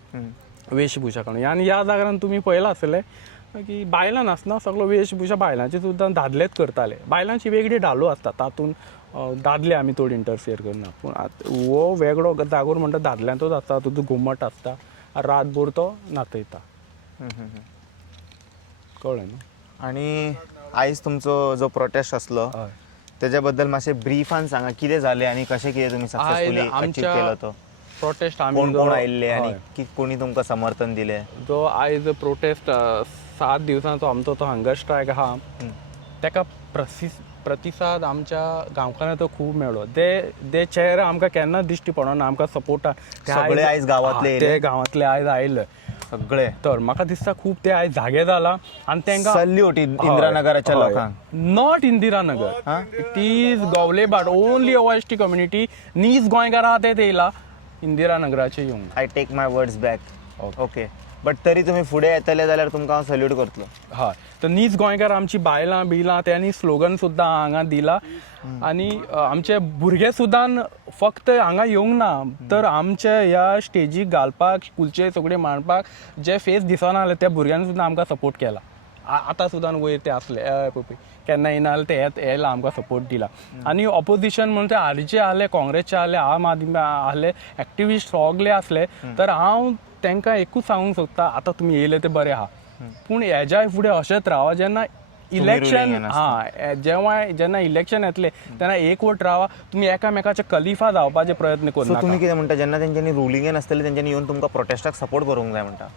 वेशभूषा करून. आनी ह्या जाग्यार तुमी पळयलां आसतलें की बायलां नासना, सगळो वेशभूषा बायलांची सुद्दां दादलेच करताले. बायलांची वेगळी धालो आसता, तातूंत दादले आमी चड इंटरफियर करना. पूण हो वेगळो जागोर म्हणटा दादल्यांचोच आसता, तातूंत घुमट आसता, रातभर तो नाचयता. कळ्ळें न्हू. आणि आयज तुमचो जो प्रोटेस्ट आसलो तेज्या बद्दल मातशें ब्रीफान सांगा, कितें जालें आनी कशें कितें तुमी सक्सेसफुली अचीव केलो तो. प्रोटेस्ट कोण कोण आयिल्ले आनी कोणी तुमकां समर्थन दिलें. जो आयज प्रोटेस्ट 7 दिवसांचो आमचो तो हंगर स्ट्रायक आहा, तेका प्रतिसाद आमच्या गांवकारांचो खूब मेळ्ळो. ते चेहरे आमकां केन्ना दिश्टी पडना आमकां सपोर्टान. सगळे आयज गांवांतले ते गांवांतले आयज आयले सगळे. तर म्हाका दिसता खूब ते आयज जागे जाला आनी तेंकां सल्यूट इंदिरानगराच्या लोकांक. नॉट इंदिरानगर, इट इज गवलेबाट ओनली OST कम्युनिटी. नीज गोंयकार आहा ते येयला इंदिरानगराचे येवंक. I take my words back. Okay. But तरी तुम्ही फुडें येतले जाल्यार तुमकां हांव सल्यूट करतलो. हय, तर नीज गोंयकार आमची बायलां बिलां त्यांनी स्लोगन सुद्दां हांगा दिला आनी आमचे भुरगे सुद्दां फक्त हांगा येवंक ना, तर आमचे ह्या स्टेजीक घालपाक, स्कुलचे सगळे मांडपाक जे फेस दिसना जाले त्या भुरग्यांनी सुद्दां आमकां सपोर्ट केला. आतां सुद्दां वयर ते आसले पळय केन्ना येना जाल्यार ते येयला आमकां सपोर्ट दिला. आनी ऑपोजिशन म्हणून ते आरचे आहले, काँग्रेसचे आहले, आम आदमी आहले, एक्टिविस्ट सगळे आसले. तर हांव तांकां एकूच सांगूंक सोदता, आतां तुमी येयले ते बरें आहा, पूण हेज्या फुडें अशेंच रावा. जेन्ना इलेक्शन जेन्ना इलेक्शन येतले तेन्ना एकवट रावा. तुमी एकामेकाचे खलिफा जावपाचे प्रयत्न करूं. तुमी कितें म्हणटा, जेन्ना तेंच्यांनी रुलिंगेन आसतले तेंच्यांनी येवन तुमकां प्रोटेस्टाक सपोर्ट करूंक जाय म्हणटा?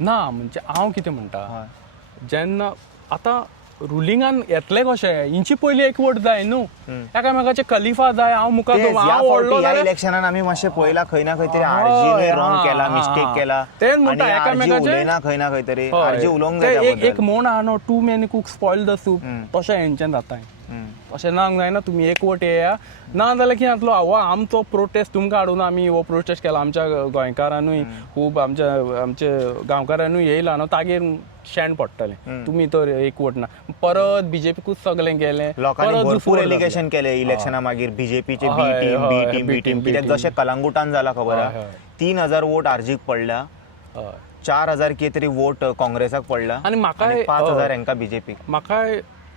ना, म्हणजे हांव कितें म्हणटा, जेन्ना आतां रुलिंगान येतले कशें इंची पयलीं एकवट जाय न्हू एकामेकाचे खलिफा जाय हांव मुखार तेच, हांव ह्या व्हडलो फावटी ह्या जाल्यार इलेक्शनान आमी मातशें पयला खंय ना खंय तरी आरजीने रॉंग केला, मिस्टेक केला, तेच म्हणटा आनी आरजी एकामेकाचे उलयना खंय ना खंय तरी हय. आरजी उलोवंक ते जाय एक म्हण आहा न्हू too many cook spoil the soup तशें हेंच्यान जाता अशें नांग जायना तुमी एकवट येया ना जाल्यार कितें जातलो हो आमचो प्रोटेस्ट तुमकां हाडून आमी हो प्रोटेस्ट केला आमच्या गोंयकारांनूय खूब आमचे गांवकारांनूय येयला न्हू तागेर शेण पडटलें तुमी तर एकवट ना परत बीजेपीकूच सगळें गेलें लोकांनी परत भरपूर दुसरें एलिगेशन केले इलेक्शना मागीर बीजेपीचे बी हय, टीम हय, बी टीम B बी टीम team, कित्याक B team. जशें कलंगुटान जाला खबर हय, आहा हय. 3000 वोट आरजीक पडल्या, हय. 4000 कितें तरी वोट काँग्रेसाक पडला आनी म्हाका 5000 हेंका बीजेपीक. म्हाका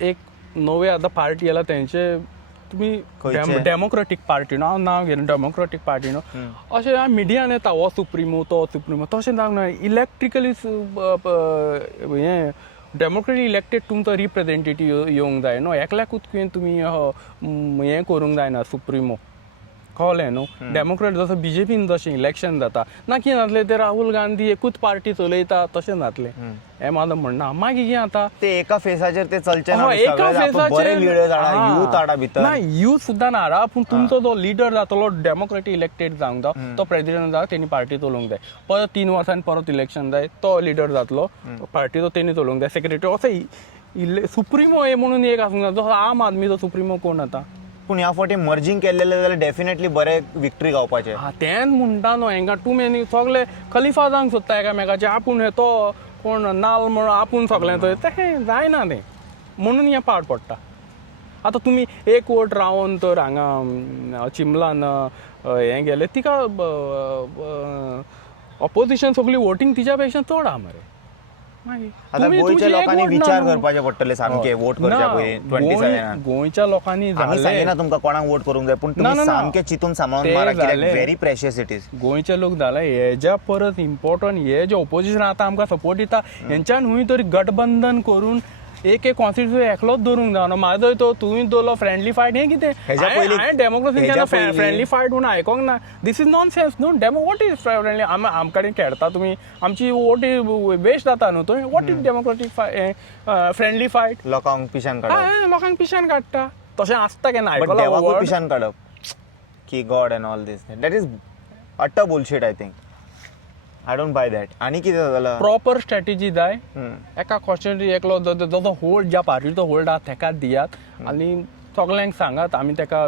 एक नवे आतां पार्टी येला तेंचे तुमी खंयचे? डेमोक्रेटीक पार्टी न्हू हांव नांव घेवन डेमोक्रेटीक पार्टी न्हू अशें मिडियान येता हो सुप्रिमो तो सुप्रिमो तशें जावंक ना इलेक्ट्रिकली हें डेमोक्रेटीक इलेक्टेड तुमचो रिप्रेझेंटेटीव येवंक जाय न्हू एकल्याकूच तुवें तुमी हें करूंक जायना सुप्रिमो कळ्ळें न्हू डेमोक्रेट जसो बीजेपीन जशें इलेक्शन जाता ना कितें जातलें ते राहुल गांधी एकूच पार्टी चलयता तशें जातलें हें म्हाजो म्हणणा मागीर कितें जाता ते एका फेसाचेर ते चलचे ना, हय, एका सगळे आपण फेसाचेर बरे लिडर्स हाडा, हा. यूथ हाडा भितर. ना यूथ सुद्दां नाडा पूण तुमचो जो लिडर जातलो डेमोक्रेटीक इलेक्टेड जावंक जाय तो प्रेसिडेंट जाय तेणी पार्टी चलोवंक जाय परत 3 वर्सांनी परत इलेक्शन जाय तो लिडर जातलो पार्टी तेणी चलोवंक जाय सेक्रेटरी असो सुप्रिमो हे म्हणून एक आसूंक जाय जसो आम आदमीचो सुप्रिमो कोण आता पूण ह्या फावटी मर्जिंग केलेले जाल्यार डेफिनेटली बरे विक्ट्री गावपाचे. हा तेंच म्हणटा न्हू हांकां टू मेनी सगळे खलिफा जावंक सोदता एकामेकाचे आपूण हे तो कोण नाल म्हणून आपूण सगळें थंय तें जायना तें म्हणून हें पाड पडटा आतां तुमी एक वोट रावन तर हांगा चिंबलान हें गेलें तिका ऑपोजिशन सगळी वोटींग तिच्या पेक्षा चड आहा मरे मागीर आता गोंयच्या लोकांनी विचार करपाचे पडटले सामके वोट करच्या पयलीं 27 गोंयच्या लोकांनी आमी सांगिना तुमकां कोणाक वोट करूंक जाय पूण तुमी सामके चिंतून सांबाळून मारा कित्याक व्हेरी प्रेशियस इट इज. गोंयचे लोक जाले हेज्या परत इम्पॉर्टंट हे जे ऑपोजिशन आतां आमकां सपोर्ट दिता हेंच्यान हुंय तरी गठबंधन करून एक कॉन्स्टिट्युएन्सी एकलोच दवरूंक जावना म्हाजो तो तुवें दवरलो फ्रेंडली फायट हें कितें हांवें डेमोक्रेसीन केन्ना फ्रेंडली फायट म्हणून आयकोंक ना दीस इज नॉन सेन्स न्हू वॉट इज फ्रेंडली आमकां खेळटा तुमी आमची वोट वेस्ट जाता न्हू थंय what is democratic friendly fight लोकांक पिशान काडप लोकांक पिशान काडटा तशें आसता केन्ना बट देवाकूय आयकलां पिशान काडप की god and all this that is utter bullshit I think I don't buy that. आनी कितें जालां प्रॉपर स्ट्रॅटेजी जाय एका कॉन्स्टिट्युएन्सी एकलो जो होल्ड ज्या पार्टीचो होल्ड आहा तेकाच दियात आनी सगल्यांक सांगात आमी तेका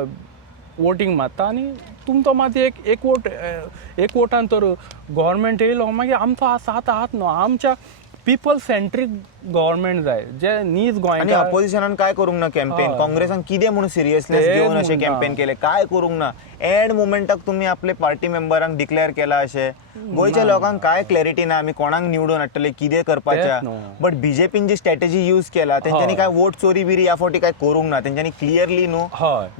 वोटींग मारता आनी तुमचो मागीर एक वोटान तर गव्हर्मेंट येयलो मागीर आमचो आहात न्हू आमच्या पीपल सेंट्रीक गव्हर्मेंट जाय जे नीज आनी गोंयकार ऑपोजिशनान काय करूंक ना कॅम्पेन काँग्रेसान कितें म्हणून सिरियसनेस घेवन अशें कॅम्पेन केलें काय करूंक ना एंड मोमेंटाक तुमी आपले पार्टी मेंबरांक डिक्लेअर केला अशें गोंयच्या लोकांक काय क्लॅरिटी ना आमी कोणाक निवडून हाडटले कितें करपाचें बट बीजेपीन जी स्ट्रॅटेजी यूज केला तेंच्यांनी काय वोट चोरी बिरी ह्या फावटी काय करूंक ना तेंच्यांनी क्लियरली न्हू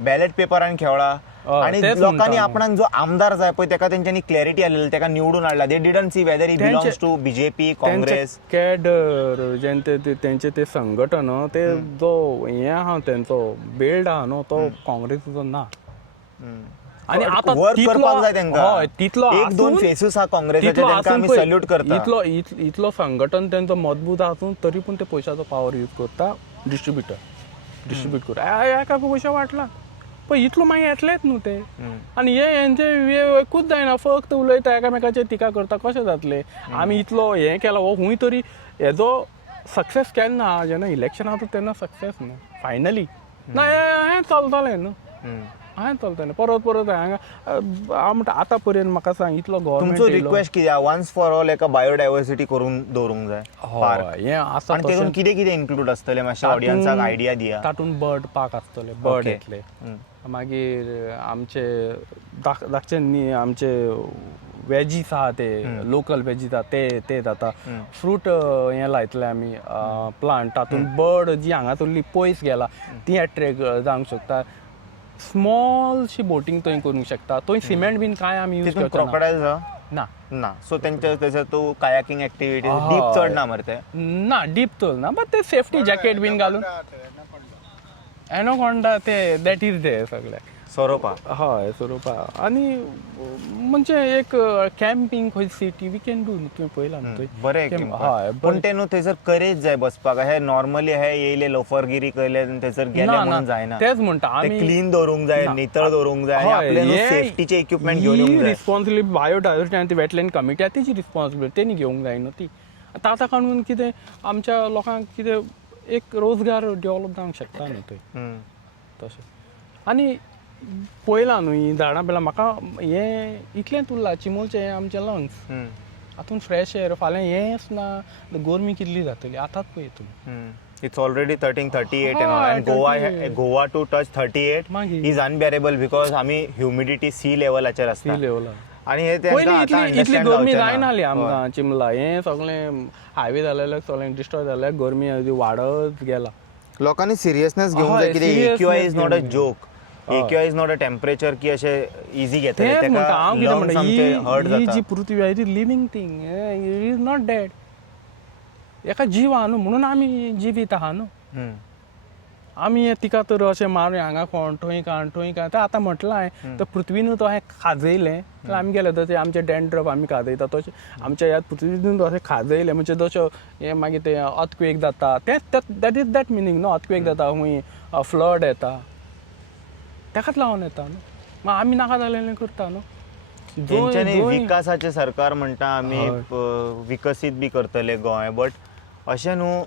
बॅलेट पेपरान खेळ्ळा आणि लोकांनी आपणाक जो आमदार जाय पळय तेका तेंच्यांनी क्लॅरिटी आसलेली तेका निवडून हाडला they didn't see whether he belongs to BJP Congress cadre जेन्ना तेंचे ते संघटन ते जो हें आहा तेंचो बिल्ड आहा न्हू तो काँग्रेसीचो ना आनी आतां वर्क करपाक जाय तेंका तितलो एक दोन फेसूस आहा काँग्रेसाचे तेंका आमी सॅल्यूट करता इतलो संघटन तेंचो मजबूत आसून तरी पूण ते पयशाचो पावर यूज करता डिस्ट्रीब्यूट करता एका पयशे वाटला पण इतलो मागीर येतलेच न्हू ते आनी हेंचे एकूच जायना फक्त उलयता एकामेकाचेर टिका करता कशें जातलें आमी इतलो हें केला हो हुंय तरी हेजो सक्सेस केन्ना जेन्ना इलेक्शन जाता तेन्ना सक्सेस न्हू फायनली ना हें चलतलें न्हू हांवें चलतलें परत हांगा हांव म्हणटा आतां पर्यंत म्हाका सांग इतलो गव्हर्मेंट तुमचो रिक्वेस्ट कितें वन्स फॉर ऑल एका बायोडायवर्सिटी करून दवरूंक जाय हें आसा आनी तेतून कितें कितें इन्क्लूड आसतलें मातशें ऑडियन्साक आयडिया दिया. तातूंत बर्ड पार्क आसतले बर्ड येतले मागीर आमचे धाकचे आमचे वेजीस आहा ते लोकल वेजीस आहा ते जाता फ्रूट हें लायतले आमी प्लांट तातूंत बर्ड जी हांगासरली पयस गेला ती एट्रॅक्ट जावंक शकता स्मॉलशी बोटींग थंय करूंक शकता थंय सिमेंट बीन काय आमी यूज करता क्रोकोडायल ना ना सो तेंच्या तूं कायाकिंग एक्टिविटीज डीप चड ना मरे ते ना डीप चल ना बट ते सेफ्टी जॅकेट बीन घालून एनोकोंडा ते दॅट इज दे सगळे सोरोपा हय सोरोपा आनी म्हणजे एक कॅम्पिंग खंय सिटी वी कॅन डू तुवें पळयलां न्हू थंय बरें हय पण ते न्हू थंयसर करेज जाय बसपाक हे नॉर्मली हे येयले लोफरगिरी केले आनी थंयसर गेले म्हणून जायना तेच म्हणटा ते आमी क्लीन दवरूंक जाय नितळ दवरूंक जाय आनी आपले न्हू सेफ्टीचे इक्विपमेंट घेवन येवंक जाय रिस्पॉन्सिबिलिटी बायोडायवर्सिटी आनी ती वेटलँड कमिटी आहा तेची रिस्पॉन्सिबिलिटी तेणी घेवंक जाय न्हू ती ताका काडून कितें आमच्या लोकांक कितें एक रोजगार डेवलप जावंक शकता न्हू थंय तशें आनी पळयलां न्हू ही झाडां पळयलां म्हाका हें इतलेंच उरलां चिमोलचें हें आमचें लंग्स हातून फ्रेश एअर फाल्यां हेंच ना गरमी कितली जातली आतांच पळय तुमी It's already touching 38 and all. And Goa to touch 38 मागीर. is unbearable because आम्ही ह्युमिडिटी सी लेवलाचेर आसता लेवला आणि हे पयलीं त्यांना आता इतली understand गरमी जावचें ना. जायनासली आमकां चिमला हें सगळें हायवे जालेले सगळें डिस्ट्रॉय जालें गरमी वाडत गेला लोकांनी सिरियसनेस घेवंक जाय हय, कितें seriousness AQI is not a घेवंक joke AQI is not a temperature की अशें इझी घेतले तेंच म्हणटा हांव कितें lungs म्हणटा आमचे हर्ट ही जी जाता पृथ्वी आहा ती living thing is not dead एका जीव आहा न्हू म्हणून आमी जिवीत आहा न्हू आमी तिका तर अशें मारूं हांगा कोण थंय काण तें आतां म्हटलां हांवें तर पृथ्वीनूय तो हांवें खाजयलें तर आमी गेले तशें आमचे डॅन्ड्रफ आमी खाजयता तशें आमच्या ह्या पृथ्वीनूय अशें खाजयलें म्हणजे जशें हें मागीर तें अर्थक्वेक जाता तें दॅट इज दॅट मिनींग न्हू अर्थक्वेक जाता खूंय फ्लड येता ताकाच लावन येता न्हू मग आमी नाका जालेलें करता न्हू तेंच्यांनी विकासाचें सरकार म्हणटा आमी विकसीत बी करतले गोंय बट अशें न्हू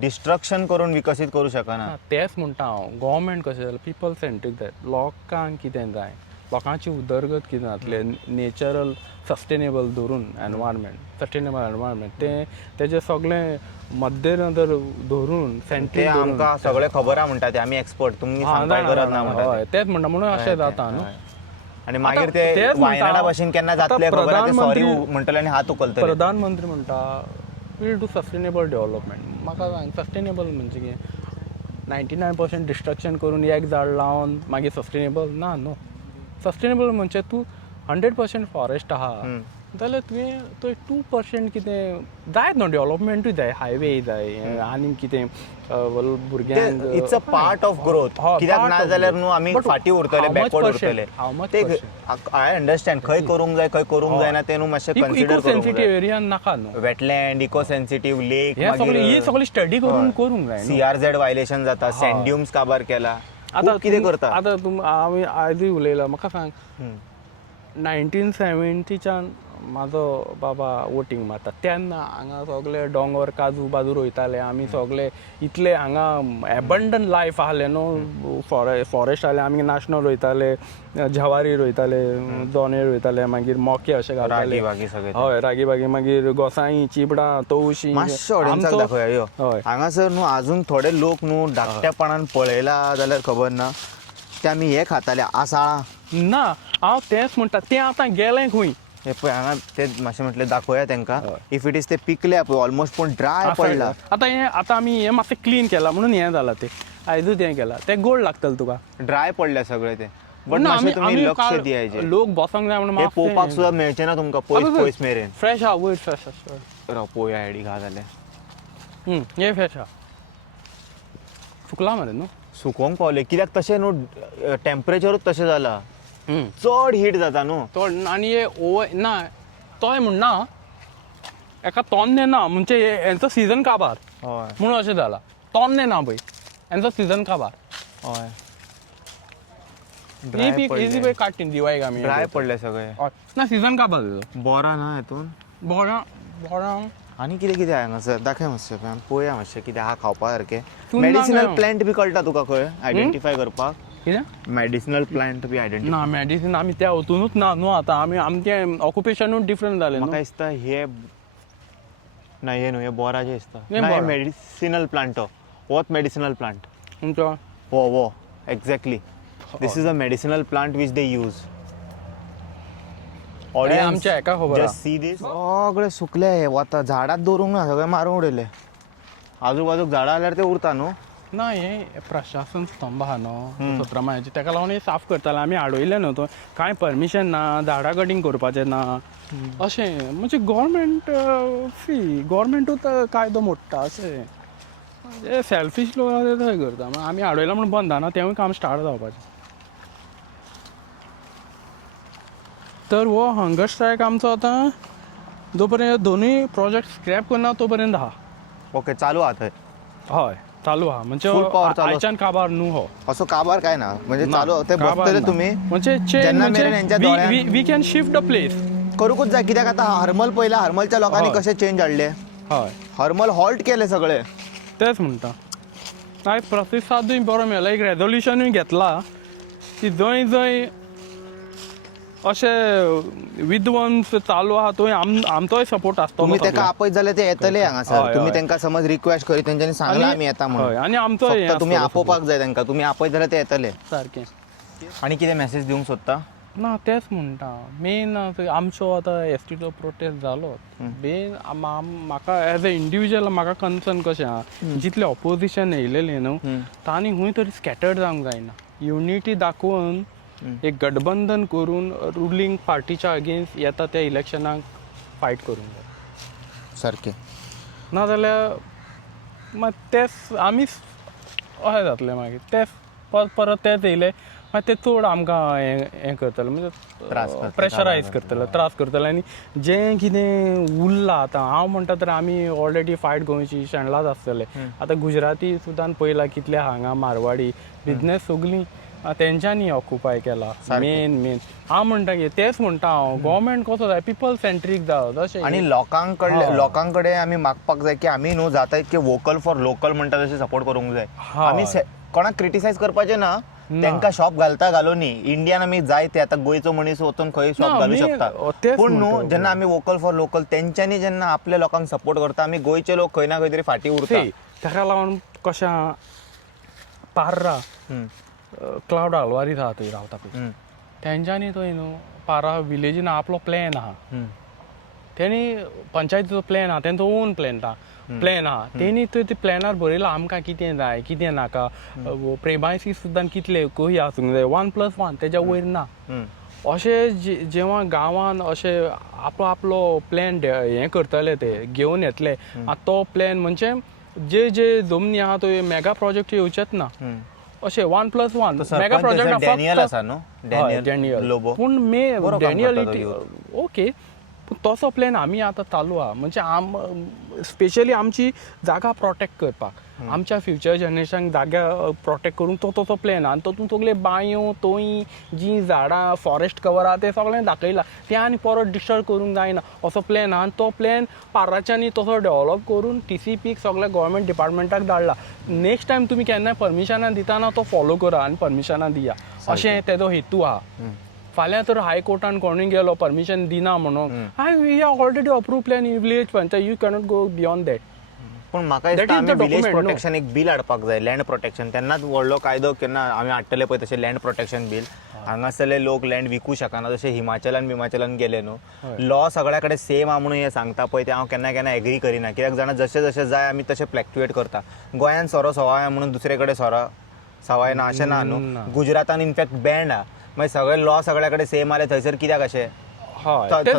डिस्ट्रक्शन करून विकसीत करूं शकना तेंच म्हणटा हांव गव्हर्मेंट कशें जालें पिपल सेंट्रीक जाय लोकांक कितें जाय लोकांची उदरगत कितें जातलें नेचरल सस्टेनेबल धरून एनवायरमेंट सस्टेनेबल एनवायरमेंट तेजें सगळें मध्य नदर धरून ते सेंट्रीक आमकां सगळें खबर आहा म्हणटा ते आमी एक्सपर्ट तुमकां सांगपाची गरज ना म्हणटा हय तेच म्हणटा म्हणून अशें जाता न्हू आणि मागीर आतां ते तेच म्हणटा वायनाडा हांव. भाशेन केन्ना आतां जातले खबर आहा ते सॉरी प्रधानमंत्री- म्हणटले आनी हात उखलतले प्रधानमंत्री म्हणटा वील डू सस्टेनेबल डेव्हलपमेंट म्हाका सांग सस्टेनेबल म्हणजे कितें 99% डिस्ट्रक्शन करून एक झाड लावन मागीर सस्टेनेबल ना न्हू सस्टेनेबल म्हणजे तूं 100% फॉरेस्ट आहा जाल्यार तुवें थंय 2% कितें जायत न्हू डेव्हलपमेंटूय जाय हायवे जाय आनी कितें भुरग्यांक it's a part of growth हय, कित्याक part ना of जाल्यार growth. न्हू आमी But फाटीं उरतले how much बॅकवर्ड percent? उरतले How much ते percent? आय अंडरस्टँड खंय करूंक जाय खंय करूंक जायना ते न्हू मातशें इको कन्सिडर करूंक सेन्सिटीव जाय एरियान नाका न्हू वेटलँड इको सेन्सिटीव लेक हे सगळी ही सगळी स्टडी करून करूंक जाय न्हू. CRZ वायलेशन जाता सँड्युम्स काबार केला आतां कितें करता आतां हांवें आयजूय उलयलां म्हाका सांग 1970च्यान म्हाजो बाबा वोटींग मारता तेन्ना हांगा सगळे डोंगर काजू बाजू रोयताले आमी सगळे इतले हांगा एबंडंट लायफ आहलें न्हू फॉरेस्ट आहलें आमी नाशणो रोयताले जवारी रोयताले दोणे रोयताले मागीर मोके अशें घालताले रागी बागी सगळें हय रागी बागी मागीर गोसाळीं चिबडां तवशीं मातशें ऑडियन्साक दाखोवया यो हय हांगासर न्हू आजून थोडे लोक न्हू धाकटेपणान पळयला जाल्यार खबर ना ते आमी हे खाताले आसाळां ना हांव तेंच म्हणटा तें आतां गेलें खंय हे पळय हांगा ते मातशें म्हटलें दाखोवया तांकां इफ इट इज ते पिकल्या पळय ऑलमोस्ट पूण ड्राय पडला आतां आमी हें मातशें क्लीन केलां म्हणून हें जालां तें आयजूच हें केलां तें गोड लागतलें तुका ड्राय पडले सगळे ते बट ना, मातशें तुमी आमी लक्ष काल दियाचे लोक बसोंक जाय म्हणून हे मातशें पळोवपाक सुद्दां मेळचें ना तुमकां पयस मेरेन फ्रेश आहा वयर फ्रेश आसा राव पळोवया आयडी घा जाल्यार हे फ्रेश आहा सुकला मरे न्हू सुकोवंक पावले कित्याक तशें न्हू टेम्परेचरूच तशें जाला चड हीट जाता न्हू तो आनी हे ओवर ना तोय म्हणना एका तोन्ने ना म्हणजे हेंचो सिजन काबार हय म्हणून अशें जाला तोन्ने ना पळय हेंचो सिजन काबार हय ही पीक इजी पळय काडटी दिवाळीक आमी ड्राय पडले सगळे हय. ना सिजन काबार तेजो बोरा ना हेतून बोरां आनी कितें कितें आहा हांगासर दाखय मातशें पळोवया मातशें कितें आहा खावपा सारकें तुमकां मेडिसिनल काय? प्लांट बी कळटा तुका खंय आयडेंटिफाय करपाक कितें मेडिसिनल प्लांट बी आयडेंटिफाय ना मेडिसीन आमी त्या वतूनच ना न्हू आतां आमी आमचें ऑक्युपेशनूच डिफरंट जालें म्हाका न्हू दिसता हे ना हे न्हू हे बोराचे दिसता हे ना हे बोरा. मेडिसिनल प्लांट होच मेडिसिनल प्लांट तुमचो वो exactly this is a medicinal plant which they use हे आमच्या हेका खबर आहा. सी दीस सगळे सुकले हे वता झाडात दवरूंक ना सगळे मारून उडयले आजू बाजूक झाडां जाल्यार ते उरता न्हू ना हे प्रशासन स्तंभ आहा न्हू 17 मायाचे तेका लागून हे साफ करताले आमी आडयले न्हू तो कांय परमिशन ना झाडां कटींग करपाचें ना अशें म्हणजे गव्हर्मेंट गव्हर्मेंटूच कायदो मोडटा अशें हे सेल्फीश लोक आहा ते थंय करता आमी आडयला म्हणून बंद ना तेवूय काम स्टार्ट जावपाचें तर हो हंगर स्ट्रायक आमचो आतां जो पर्यंत दोनूय प्रोजेक्ट स्क्रॅप करना तो पर्यंत आहा. ओके चालू आहा थंय हय चालू आहा म्हणजे Full power चालू आयच्यान काबार न्हू हो असो काबार काय ना म्हणजे ना, चालू ते काबार बसतले ना. तुम्ही म्हणजे जेन्ना मेरेन हेंच्या दोळ्यान we can shift the place. करूकूच जाय कित्याक आतां हरमल पयला हरमलच्या लोकांनी हय. कशे चेंज हाडले हय हरमल हॉल्ट केले सगळे तेच म्हणटा आयज प्रतिसादूय बरो मेळ्ळो एक रेजोल्युशनूय घेतला की जंय जंय अशे विध्वंस चालू आहा थंय आमचोय सपोर्ट आसतलो तुम्ही ताका आपयत जाल्यार ते येतले हांगासर हय, तुम्ही हय. तांकां समज रिक्वेस्ट करीत तेंच्यांनी सांगला आमी येता हय म्हणून आनी आमचो फक्त तुम्ही आपोवपाक जाय तांकां तुम्ही आपयत जाल्यार ते येतले सारकें आनी कितें मॅसेज दिवंक सोदता ना तेच म्हणटा मेन आमचो आतां एसटीचो प्रोटेस्ट जालो मेन म्हाका एज अ इंडिविज्युअल म्हाका कन्सर्न कशें आहा जितले ऑपोजिशन येयलेले न्हू तांणी खंय तरी स्कॅटर्ड जावंक जायना युनिटी दाखोवन एक गठबंधन करून रुलींग पार्टीच्या अगेन्स्ट येता त्या इलेक्शनाक फायट करूंक जाय सारकें नाजाल्यार मागीर तेच आमीच अशें जातलें मागीर तेच परत तेच येयले मागीर ते चड आमकां हें करतले म्हणजे प्रेशरायज करतले त्रास करतले आनी जें कितें उरलां आतां हांव म्हणटा तर आमी ऑलरेडी फायट गोंयची शेणलाच आसतले आतां गुजराती सुद्दां पयला कितले हांगा मारवाडी बिजनेस सगळीं तेंच्यांनी ऑक्युपाय केला मेन हांव म्हणटा की तेच म्हणटा हांव गव्हर्मेंट कसो जाय पीपल सेंट्रीक जावं जशें आणि लोकां कडेन आमी मागपाक जाय की आमी न्हू जाता इतके वोकल फॉर लोकल म्हणटा तशें सपोर्ट करूंक जाय आमी कोणाक क्रिटिसायज करपाचें ना तांकां शॉप घालूनी इंडियान आमी जाय ते आतां गोंयचो मनीस वचून खंय शॉप घालूं शकता पूण न्हू जेन्ना आमी वोकल फॉर लोकल तेंच्यांनी जेन्ना आपल्या लोकांक सपोर्ट करता आमी गोंयचे लोक खंय ना खंय तरी फाटीं उरता ताका लागून कशें पार्रा क्लाउड आल्वारीस आहा थंय रावता पळय तेंच्यांनी थंय न्हू पारा विलेजीन आपलो प्लॅन आहा तेणी पंचायतीचो प्लॅन आहा तेंचो ओन प्लॅन आहा तेणी थंय ते प्लॅनार बरयलां आमकां कितें जाय कितें नाका प्रेमायसी सुद्दां कितले खंय आसूंक जाय 1+1 तेज्या वयर ना अशें जेव्हा गांवान अशें आपलो प्लॅन हें करतले ते घेवन येतले आतां तो प्लॅन म्हणजे जे जमनी आहा थंय मेगा प्रोजेक्ट येवचेच ना अशें 1+1 मेगा प्रोजेक्ट डॅनियल आसा न्हू डॅनियल लोबो पूण डॅनियल ओके तसो प्लॅन आमी आतां चालू आहा म्हणजे स्पेशली आमची जागा प्रोटेक्ट करपाक आमच्या फ्युचर जनरेशनाक जागा प्रोटेक्ट करूंक तो तसो प्लॅन आहा आनी तातूंत सगळे बांयो तोंय जीं झाडां फॉरेस्ट कवर आहा तें सगळें दाखयलां तें आनी परत डिस्टर्ब करूंक जायना असो प्लॅन आहा आनी तो प्लॅन पार्राच्यांनी तसो डेव्हलप करून TCPक सगळ्या गव्हर्मेंट डिपार्टमेंटाक धाडला नेक्स्ट टायम तुमी केन्नाय परमिशनां दिताना तो फॉलो करा आनी परमिशनां दिया अशें तेजो हेतू आहा फाल्यां तर हायकोर्टान कोणूय गेलो परमिशन दिना म्हणून we have already approve plan in village panchayat you cannot go beyond that पूण म्हाका दिसता आमी विलेज प्रोटेक्शन एक बील हाडपाक जाय लँड प्रोटेक्शन तेन्नाच व्हडलो कायदो केन्ना आमी हाडटले पळय तशें लँड प्रोटेक्शन बील हांगासरले लोक लँड विकूं शकना जशें हिमाचलान गेले न्हू लॉ सगळ्या कडेन सेम आहा म्हणून हें सांगता पळय ते हांव केन्ना एग्री करिना कित्याक जाणा जशें जाय आमी तशें फ्लॅक्च्युएट करता गोंयान सोरो सवाय म्हणून दुसरे कडेन सोरो सवाय ना अशें ना न्हू गुजरातान इनफॅक्ट बँड आहा मागीर सगळे लॉ सगळ्या कडेन सेम आले थंयसर कित्याक अशें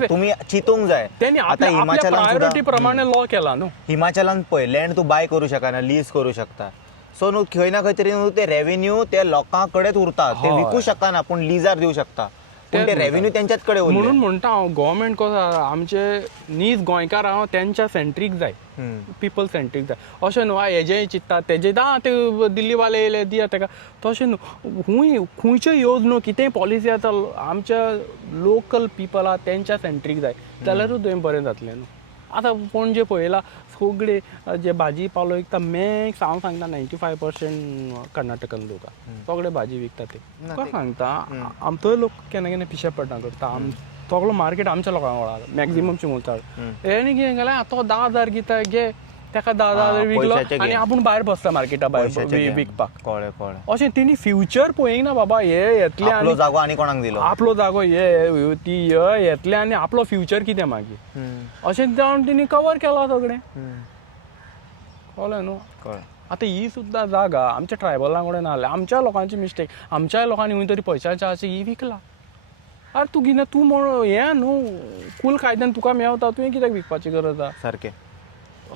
तुम्ही चिंतूंक जाय आता हिमाचलान प्रमाणे लॉ केला न्हू हिमाचलान पळय लँड तूं बाय करूं शकना लीज करूं शकता सो न्हू खंय ना खंय तरी न्हू ते रेव्हेन्यू ते लोकां कडेच उरता ते विकूं शकना पूण लिजार दिवं शकता पूण ते रेव्हेन्यू तेंच्याच कडेन उरले म्हणून म्हणटा हांव गव्हर्मेंट कसो आमचे नीज गोंयकार हांव तेंच्या सेंट्रीक जाय पीपल सेंट्रीक जाय अशें न्हू हेजेय चिंतता तेजे ते दिल्लीवाले येयले दिया ताका तशें न्हू खंयच्यो योजनो कितेंय पॉलिसी आसा आमच्या लोकल पीपल आहा तेंच्या सेंट्रीक जाय जाल्यारूच थंय बरें जातलें न्हू आतां पणजे पळयला सगळे जे भाजी पालो विकता मॅक्स हांव सांगता 95% कर्नाटकान लोक सगळे भाजी विकता ते तुका सांगता आमचो लोक केन्ना केन्ना पिशे पडना करता सगळो मार्केट आमच्या लोकांक वळाला मॅक्झिमम चिमूलता हेणी कितें केलें तो 10,000 घेता घे ताका 10,000 विकलो आनी आपूण भायर बसता मार्केटा भायर विकपाक कळ्ळें अशें तेणी फ्युचर पळयंक ना बाबा हे येतले आपलो जागो आनी कोणाक दिलो आपलो जागो हे ती येतले आनी आपलो फ्युचर कितें मागीर अशें जावन तेणी कवर केला सगळें कळ्ळें न्हू आतां ही सुद्दां जागा आमच्या ट्रायबलां कडेन नासले आमच्या लोकांची मिस्टेक आमच्या लोकांनी खंय तरी पयशांच्या अशें ही विकला अरे तूं कितें तूं हें न्हू कुल कायद्यान तुका मेवता तुवें कित्याक विकपाची गरज आहा सारकें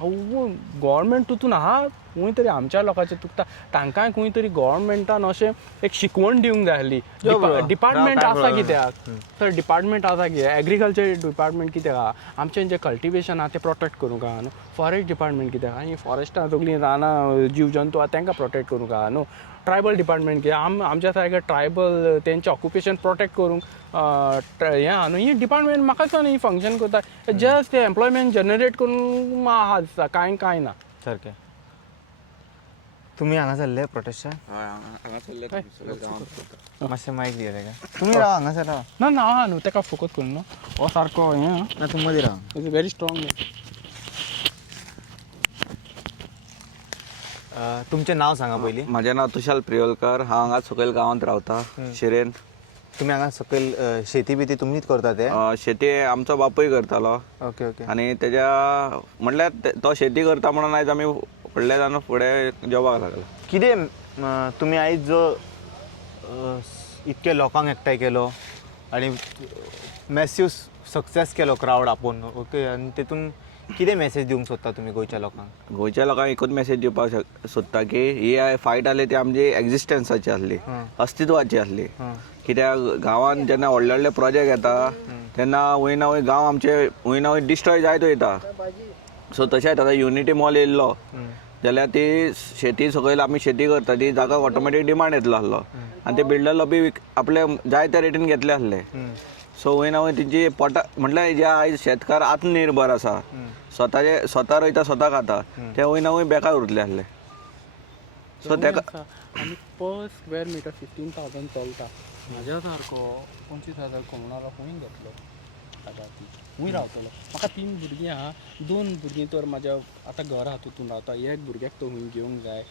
गोवोरमेंट तुतून आहा खंय तरी आमच्या लोकांचे तुकता तांकांय खंय तरी गोवोरमेंटान अशें एक शिकवण दिवंक जाय आसली. डिपार्टमेंट आसा कित्याक तर डिपार्टमेंट आसा कित्याक एग्रीकल्चर डिपार्टमेंट कित्याक आहा आमचें जें कल्टिवेशन आहा तें प्रोटेक्ट करूंक आहा न्हू. फॉरेस्ट डिपार्टमेंट कित्याक आनी फॉरेस्टां सगळीं रानां जीव जंतू आहा तांकां प्रोटेक्ट करूंक आहा न्हू. ट्रायबल डिपार्टमेंट कित्याक आमच्या सारके ट्रायबल तेंचें ऑक्युपेशन प्रोटेक्ट करूंक हें आहा न्हू. ही डिपार्टमेंट म्हाका दिसता न्ही फंक्शन करता जस्ट ते एम्प्लॉयमेंट जनरेट करून आहा दिसता कांय ना सारकें. तुमी हांगा सरले प्रोटेस्टाक हांगा सरले सगळे गांवांत. मातशें मायक दिया तेका. तुमी राव हांगासर राव. ना आहा न्हू तेका फोकस करून न्हू हो सारको हें ना तूं मदीं राव. Is very strong. तुमचें नांव सांगा पयलीं. म्हजें नांव तुशाल प्रियोलकर. हांव हांगा सकयल गांवांत रावता शिरेन. तुमी हांगा सकयल शेती बिती तुमीच करता ते. शेती आमचो बापूय करतालो ओके ओके. आनी तेज्या म्हणल्यार तो शेती करता म्हणून आयज आमी फुडले जावन फुडें जॉबाक लागला. कितें तुमी आयज जो इतके लोकांक एकठांय केलो आनी मॅसिव सक्सेस केलो क्रावड आपोवन ओके आनी तेतून कितें मॅसेज दिवंक सोदता तुमी गोंयच्या लोकांक. गोंयच्या लोकांक एकूच मॅसेज दिवपाक सोदता की ही फायट आसली ती आमची एग्जिस्टन्साची आसली, अस्तित्वाची आसली. कित्याक गांवांत जेन्ना व्हडले व्हडले प्रोजेक्ट येता तेन्ना वय ना वय गांव आमचे वय ना वय डिस्ट्रॉय जायत वयता. सो तशेंच आतां युनिटी मॉल येयल्लो जाल्यार ती शेती सकयल आमी शेती करता ती जागा ऑटोमॅटीक डिमांड येतलो आसलो आनी ते बिल्डर बी आपले जाय त्या रेटीन घेतले आसले. सो वय ना वय तेंची पोटा म्हटल्यार जे आयज शेतकार आत्मनिर्भर आसा स्वता रोयता स्वता खाता ते वय ना वय बेकार उरले आसले. सो तेका आनी पर स्क्वेअर मिटर 15,000 चलता. म्हाज्या सारको 25,000 कमवणारो खंय घेतलो जागा ती खंय रावतलो. म्हाका 3 भुरगीं आहा 2 भुरगीं तर म्हाज्या आतां घर आहा तितून रावता. एक भुरग्याक तो खंय घेवंक जाय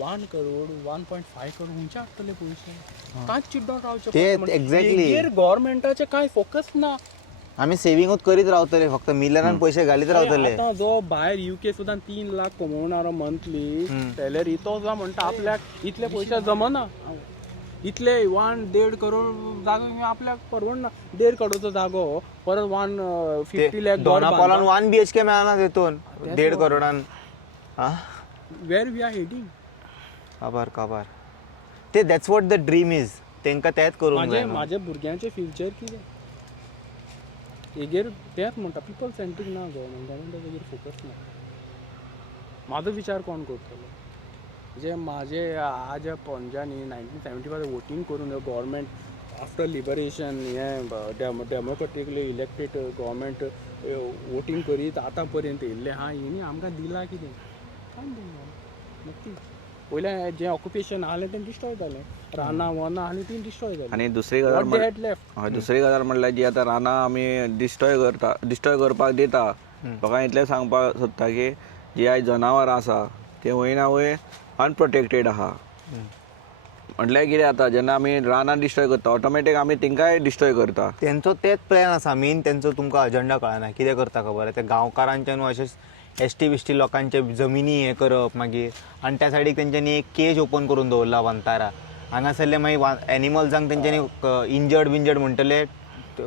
1 करोड 1.5 करोड खंयचे हाडटले पयशे. कांयच चिड्डोन रावचे ते exactly. गव्हर्मेंटाचे कांय फोकस ना. आमी सेविंगूच करीत रावतले फक्त मिलरान पयशे घालीत रावतले. आतां जो भायर UK सुद्दां 3 लाख कमवणारो मंथली सॅलरी तो जो म्हणटा आपल्याक इतले पयशे जमना. इतले 1.5 करोड जागो आपल्याक परवडना. 1.5 करोडचो जागो परत 150 लाख दोनापावलान 1 BHK मेळना तेतून 1.5 करोडान. वेर वी आर हेडिंग. काबार ते that's what the dream is. तेंकां तेंच करूंक जाय. माझ्या भुरग्यांचे फ्युचर कितें हेजेर तेंच म्हणटा पीपल सेंट्रीक ना गव्हर्मेंटान तेजेर फोकस ना. म्हाजो विचार कोण करतलो. जे माझे आज पंजानी 1975 वोटींग करून गव्हर्मेंट आफ्टर लिबरेशन हे डेमोक्रेटिकली इलेक्टेड गव्हर्मेंट वोटींग करीत आतां पर्यंत येयल्ले हा हेणी आमकां दिला कितें कांय दिना नक्की. पयलें जें ऑक्युपेशन आहलें तें डिस्ट्रॉय जालें. रानां वनां आनी ती डिस्ट्रॉय जाली. आनी दुसरी गजाल म्हणल्यार जी आतां रानां आमी डिस्ट्रॉय करपाक दिता लोकांक इतलें सांगपाक सोदता की जी आयज जनावरां आसा ते वय ना वय अनप्रोटेक्टेड आहा. म्हटल्यार कितें जाता जेन्ना आमी रानां डिस्ट्रॉय करता ऑटोमॅटीक आमी तेंकाय डिस्ट्रॉय करता. तेंचो तेच प्लॅन आसा मेन. तेंचो तुमकां अजेंडा कळना कितें करता खबर. ते गांवकारांचे न्हू अशें ST BST लोकांचे जमिनी हें करप मागीर आनी त्या सायडीक तेंच्यांनी एक केज ओपन करून दवरला वंतारा. हांगासरले मागीर एनिमल्सांक तेंच्यांनी इंजर्ड म्हणटले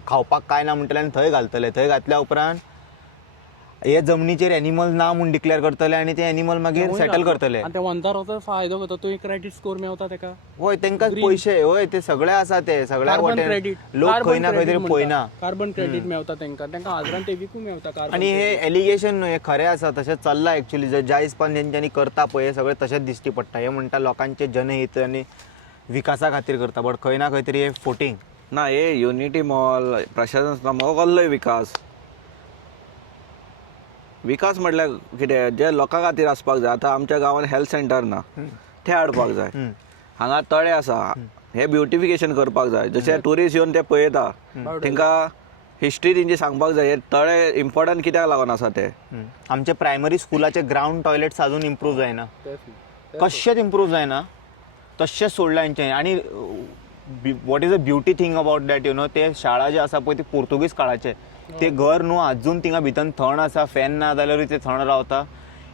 खावपाक कांय ना म्हणटले आनी थंय घालतले. थंय घातल्या उपरांत हे जमनीचेर एनिमल ना म्हूण डिक्लेअर करतले आनी ते एनिमल मागीर सेटल करतले. आनी ते वंताराचो फायदो घेता तो एक क्रेडीट स्कोर मेळटा तेका. होय तेंकां पयशे होय ते सगळे आसा ते सगळ्या वाटेन लोक खंय ना खंय तरी पळयना. कार्बन क्रेडीट मेळटा तेंकां हाजरान ते विकूंक मेळटा. आनी हे एलिगेशन न्हू हे खरें आसा तशेंच चल्लां एक्चुअली. ज्या हिसपान तेंच्यांनी करता पळय हे सगळें तशेंच दिश्टी पडटा. हे म्हणटा लोकांचे जनहीत आनी विकासा खातीर करता बट खंय ना खंय तरी हे फोटींग ना. हे युनिटी मॉल प्रशासन कसलोय विकास म्हटल्यार कितें जे लोकां खातीर आसपाक जाय. आतां आमच्या गांवांत हेल्थ सेंटर ना ते हाडपाक जाय. हांगा तळे आसा हे ब्युटिफिकेशन करपाक जाय. जशे ट्युरिस्ट येवन ते पळयता तेंकां हिस्ट्री तेंची सांगपाक जाय. हे तळे इम्पॉर्टंट कित्याक लागून आसा ते. आमचे प्रायमरी स्कुलाचे ग्रावंड टॉयलेट्स अजून इम्प्रूव जायना. कशेंच इम्प्रूव जायना. तशेंच सोडला हेंच्यांनी. आनी what is a beauty thing about that you know ते शाळा जे आसा पळय ती पोर्तुगीज काळाचे. ते घर न्हू अजून थिंगा भितर थंड आसा. फॅन ना जाल्यारूय ते थंड रावता.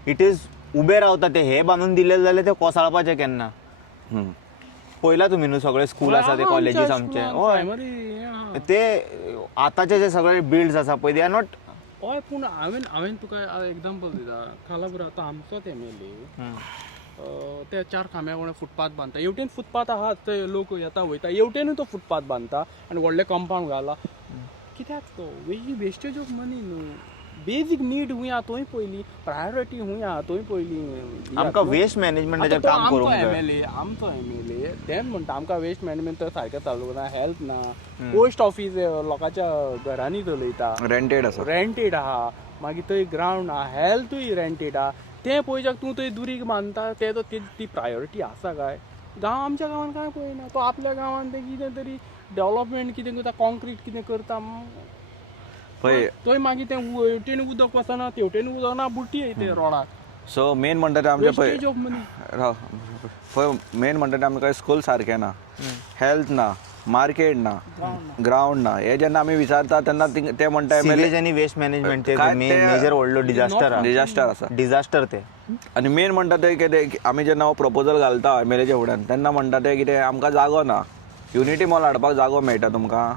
इट इज उबे रावता. ते हे बांदून दिलेले जाल्यार ते कोसळपाचे केन्ना. पळयला तुमी न्हू सगळे स्कूल आसा ते कॉलेजीस आमचे. हय ते आतांचे जे सगळे बिल्ड्स आसा पळय दे आर नॉट हय पूण हांवें तुका एग्जांपल दिता खालापुरा आतां आमचोच MLA ते 4 खांब्या वणे फुटपाथ बांदता हेवटेन फुटपाथ आहात ते लोक येता वयता हेवटेनूय तो फुटपाथ बांदता आनी व्हडले कंपाउंड घाला कित्याक तो वेस्टेज ऑफ मनी न्हू बेजीक नीड हुंय आहा थंय पयलीं प्रायोरिटी हुंय आहा थंय पयलीं आमकां वेस्ट मॅनेजमेंटाचेर काम करूंक जाय आमचो MLA तेच म्हणटा आमकां वेस्ट मॅनेजमेंट तर सारकें चालू ना हेल्थ ना पोस्ट ऑफिस लोकांच्या घरांनी चलयता रेंटेड आसा रेंटेड आहा मागीर थंय ग्रावंड आहा हेल्थूय रेंटेड आहा तें पळयच्याक तूं थंय दुरीग बांदता तें ती प्रायोरिटी आसा काय गांव आमच्या गांवांत कांय पळयना तो आपल्या गांवांत तें कितें तरी डेव्हलपमेंट कितें करता कॉन्क्रीट कितें करता पळय थंय मागीर तें हेवटेन उदक वचना तेवटेन उदक ना बुट्टी ते रोडाक सो मेन म्हणटा ते आमचे पळय वेस्टेज ऑफ मनी पळय मेन म्हणटा ते आमकां स्कूल सारकें ना हेल्थ ना मार्केट ना ग्राउंड ना हे जेन्ना आमी विचारता तेन्ना ते म्हणटा सिवेज आनी वेस्ट मॅनेजमेंट ते काय ते- मेजर व्हडलो डिजास्टर आसा डिजास्टर ते आनी मेन म्हणटा ते कितें आमी जेन्ना हो प्रपोजल घालता MLAच्या फुड्यान तेन्ना म्हणटा ते कितें आमकां जागो ना युनिटी मॉल हाडपाक जागो मेळटा तुमकां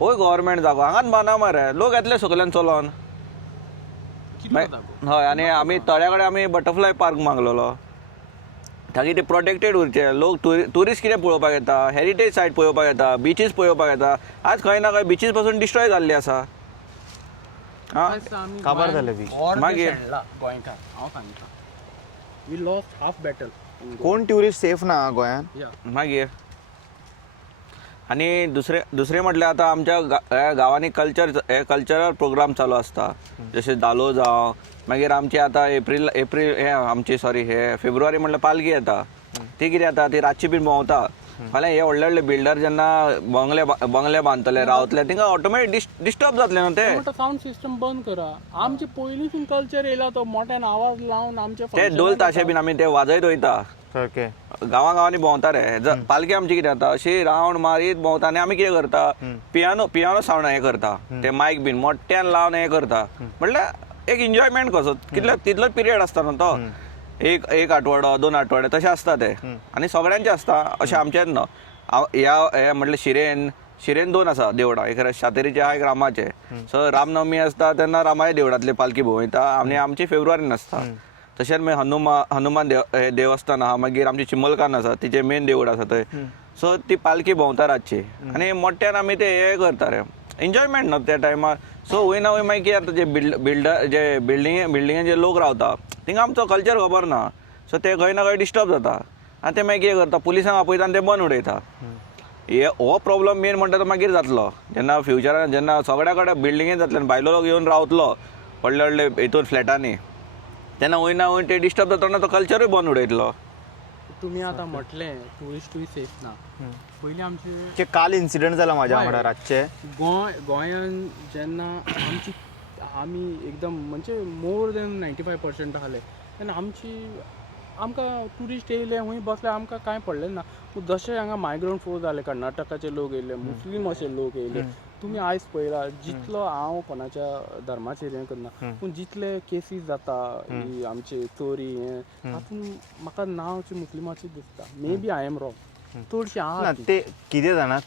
होय गव्हर्मेंट जागो हांगाच बांदा मरे लोक येतले सकयल्यान चलोन हय आनी आमी थोड्या कडेन आमी बटरफ्लाय पार्क मागलेलो ताकी ते प्रोटेक्टेड उरचे लोक ट्युरिस्ट कितें पळोवपाक येता हेरिटेज सायट पळोवपाक येता बिचीस पळोवपाक येता आज खंय ना खंय बिचीस पासून डिस्ट्रॉय जाल्ली आसा काबार जाले बी मागीर गोंयकार हांव सांगता वी लॉस्ट हाफ बॅटल कोण ट्युरिस्ट सेफ ना गोंयांत मागीर आनी दुसरें म्हटल्यार आतां आमच्या गांवांनी कल्चरल प्रोग्राम चालू आसता जशे धालो जावं मागीर आमची आतां एप्रील हे आमची हे फेब्रुवारी म्हणल्यार पालखी येता ती कितें जाता ती रातची बीन भोंवता फाल्यां हे व्हडले व्हडले बिल्डर जेन्ना बंगले बांदतले रावतले तिंका ऑटोमॅटीक डिस्टर्ब जातले न्हू ते साऊंड सिस्टम बंद करा आमचे पयलींसून कल्चर येयला तो मोठ्यान आवाज लावन आमचे ते ढोल ताशे बीन आमी ते वाजयत वयता सारकें गांवांनी भोंवता रे पालखी आमची कितें जाता अशी रावंड मारीत भोंवता आनी आमी कितें करता पियानो सावंड हे करता ते मायक बीन मोठ्यान लावन हे करता म्हटल्यार एक एन्जॉयमेंट कसो तितलोच पिरियड आसता न्हू तो एक आठवडो 2 आठवडे तशें आसता ते आनी सगळ्यांचे आसता अशें आमचेच न्हू हे म्हटल्यार शिरेन 2 आसा देवळां एक शातेरीचे आहा एक रामाचे सो रामनवमी आसता तेन्ना रामाच्या देवळांतले पालखी भोंवयता आनी आमची फेब्रुवारीन आसता तशेंच मागीर हनुमान देवस्थान आहा मागीर आमची चिमलकान आसा तिचे मेन देवूळ आसा थंय सो ती पालखी भोंवता रातची आनी मोठ्यान आमी ते हे करता रे एन्जॉयमेंट न्हू त्या टायमार सो वय ना वय मागीर कितें जाता जे बिल्डर जे बिल्डिंगे जे लोक रावता थिंगा आमचो कल्चर खबर ना सो ते खंय ना खंय डिस्टर्ब जाता आनी ते मागीर कितें करता पुलिसांक आपयता आनी ते बंद उडयता हो प्रॉब्लम मेन म्हणटा तो मागीर जातलो जेन्ना फ्युचरान जेन्ना सगळ्या कडेन बिल्डिंगे जातले आनी भायलो लोक येवन रावतलो व्हडले व्हडले हितून फ्लॅटांनी तेन्ना वय ना वय ते डिस्टर्ब जातना तो कल्चरूय बंद उडयतलो तुम्ही आतां म्हटलें ट्युरिस्टूय सेफ ना पयलीं आमचे काल इन्सिडंट जाला म्हाज्या वांगडा रातचे गोंयान जेन्ना आमी एकदम म्हणजे मोर दॅन 95% आसले तेन्ना आमकां ट्युरिस्ट येयले हूंय बसले आमकां कांय पडलें ना पूण जशे हांगा मायग्रंट फ्लो जाले कर्नाटकाचे लोक येयले मुस्लीम अशे लोक येयले तुमी आयज पळयला जितलो हांव कोणाच्या धर्माचेर हें करना पूण जितले केसीस जाता ही आमचे चोरी हें तातूंत म्हाका नांवचे मुस्लिमाचें दिसता maybe I am wrong चडशे आहा ते कितें जाणा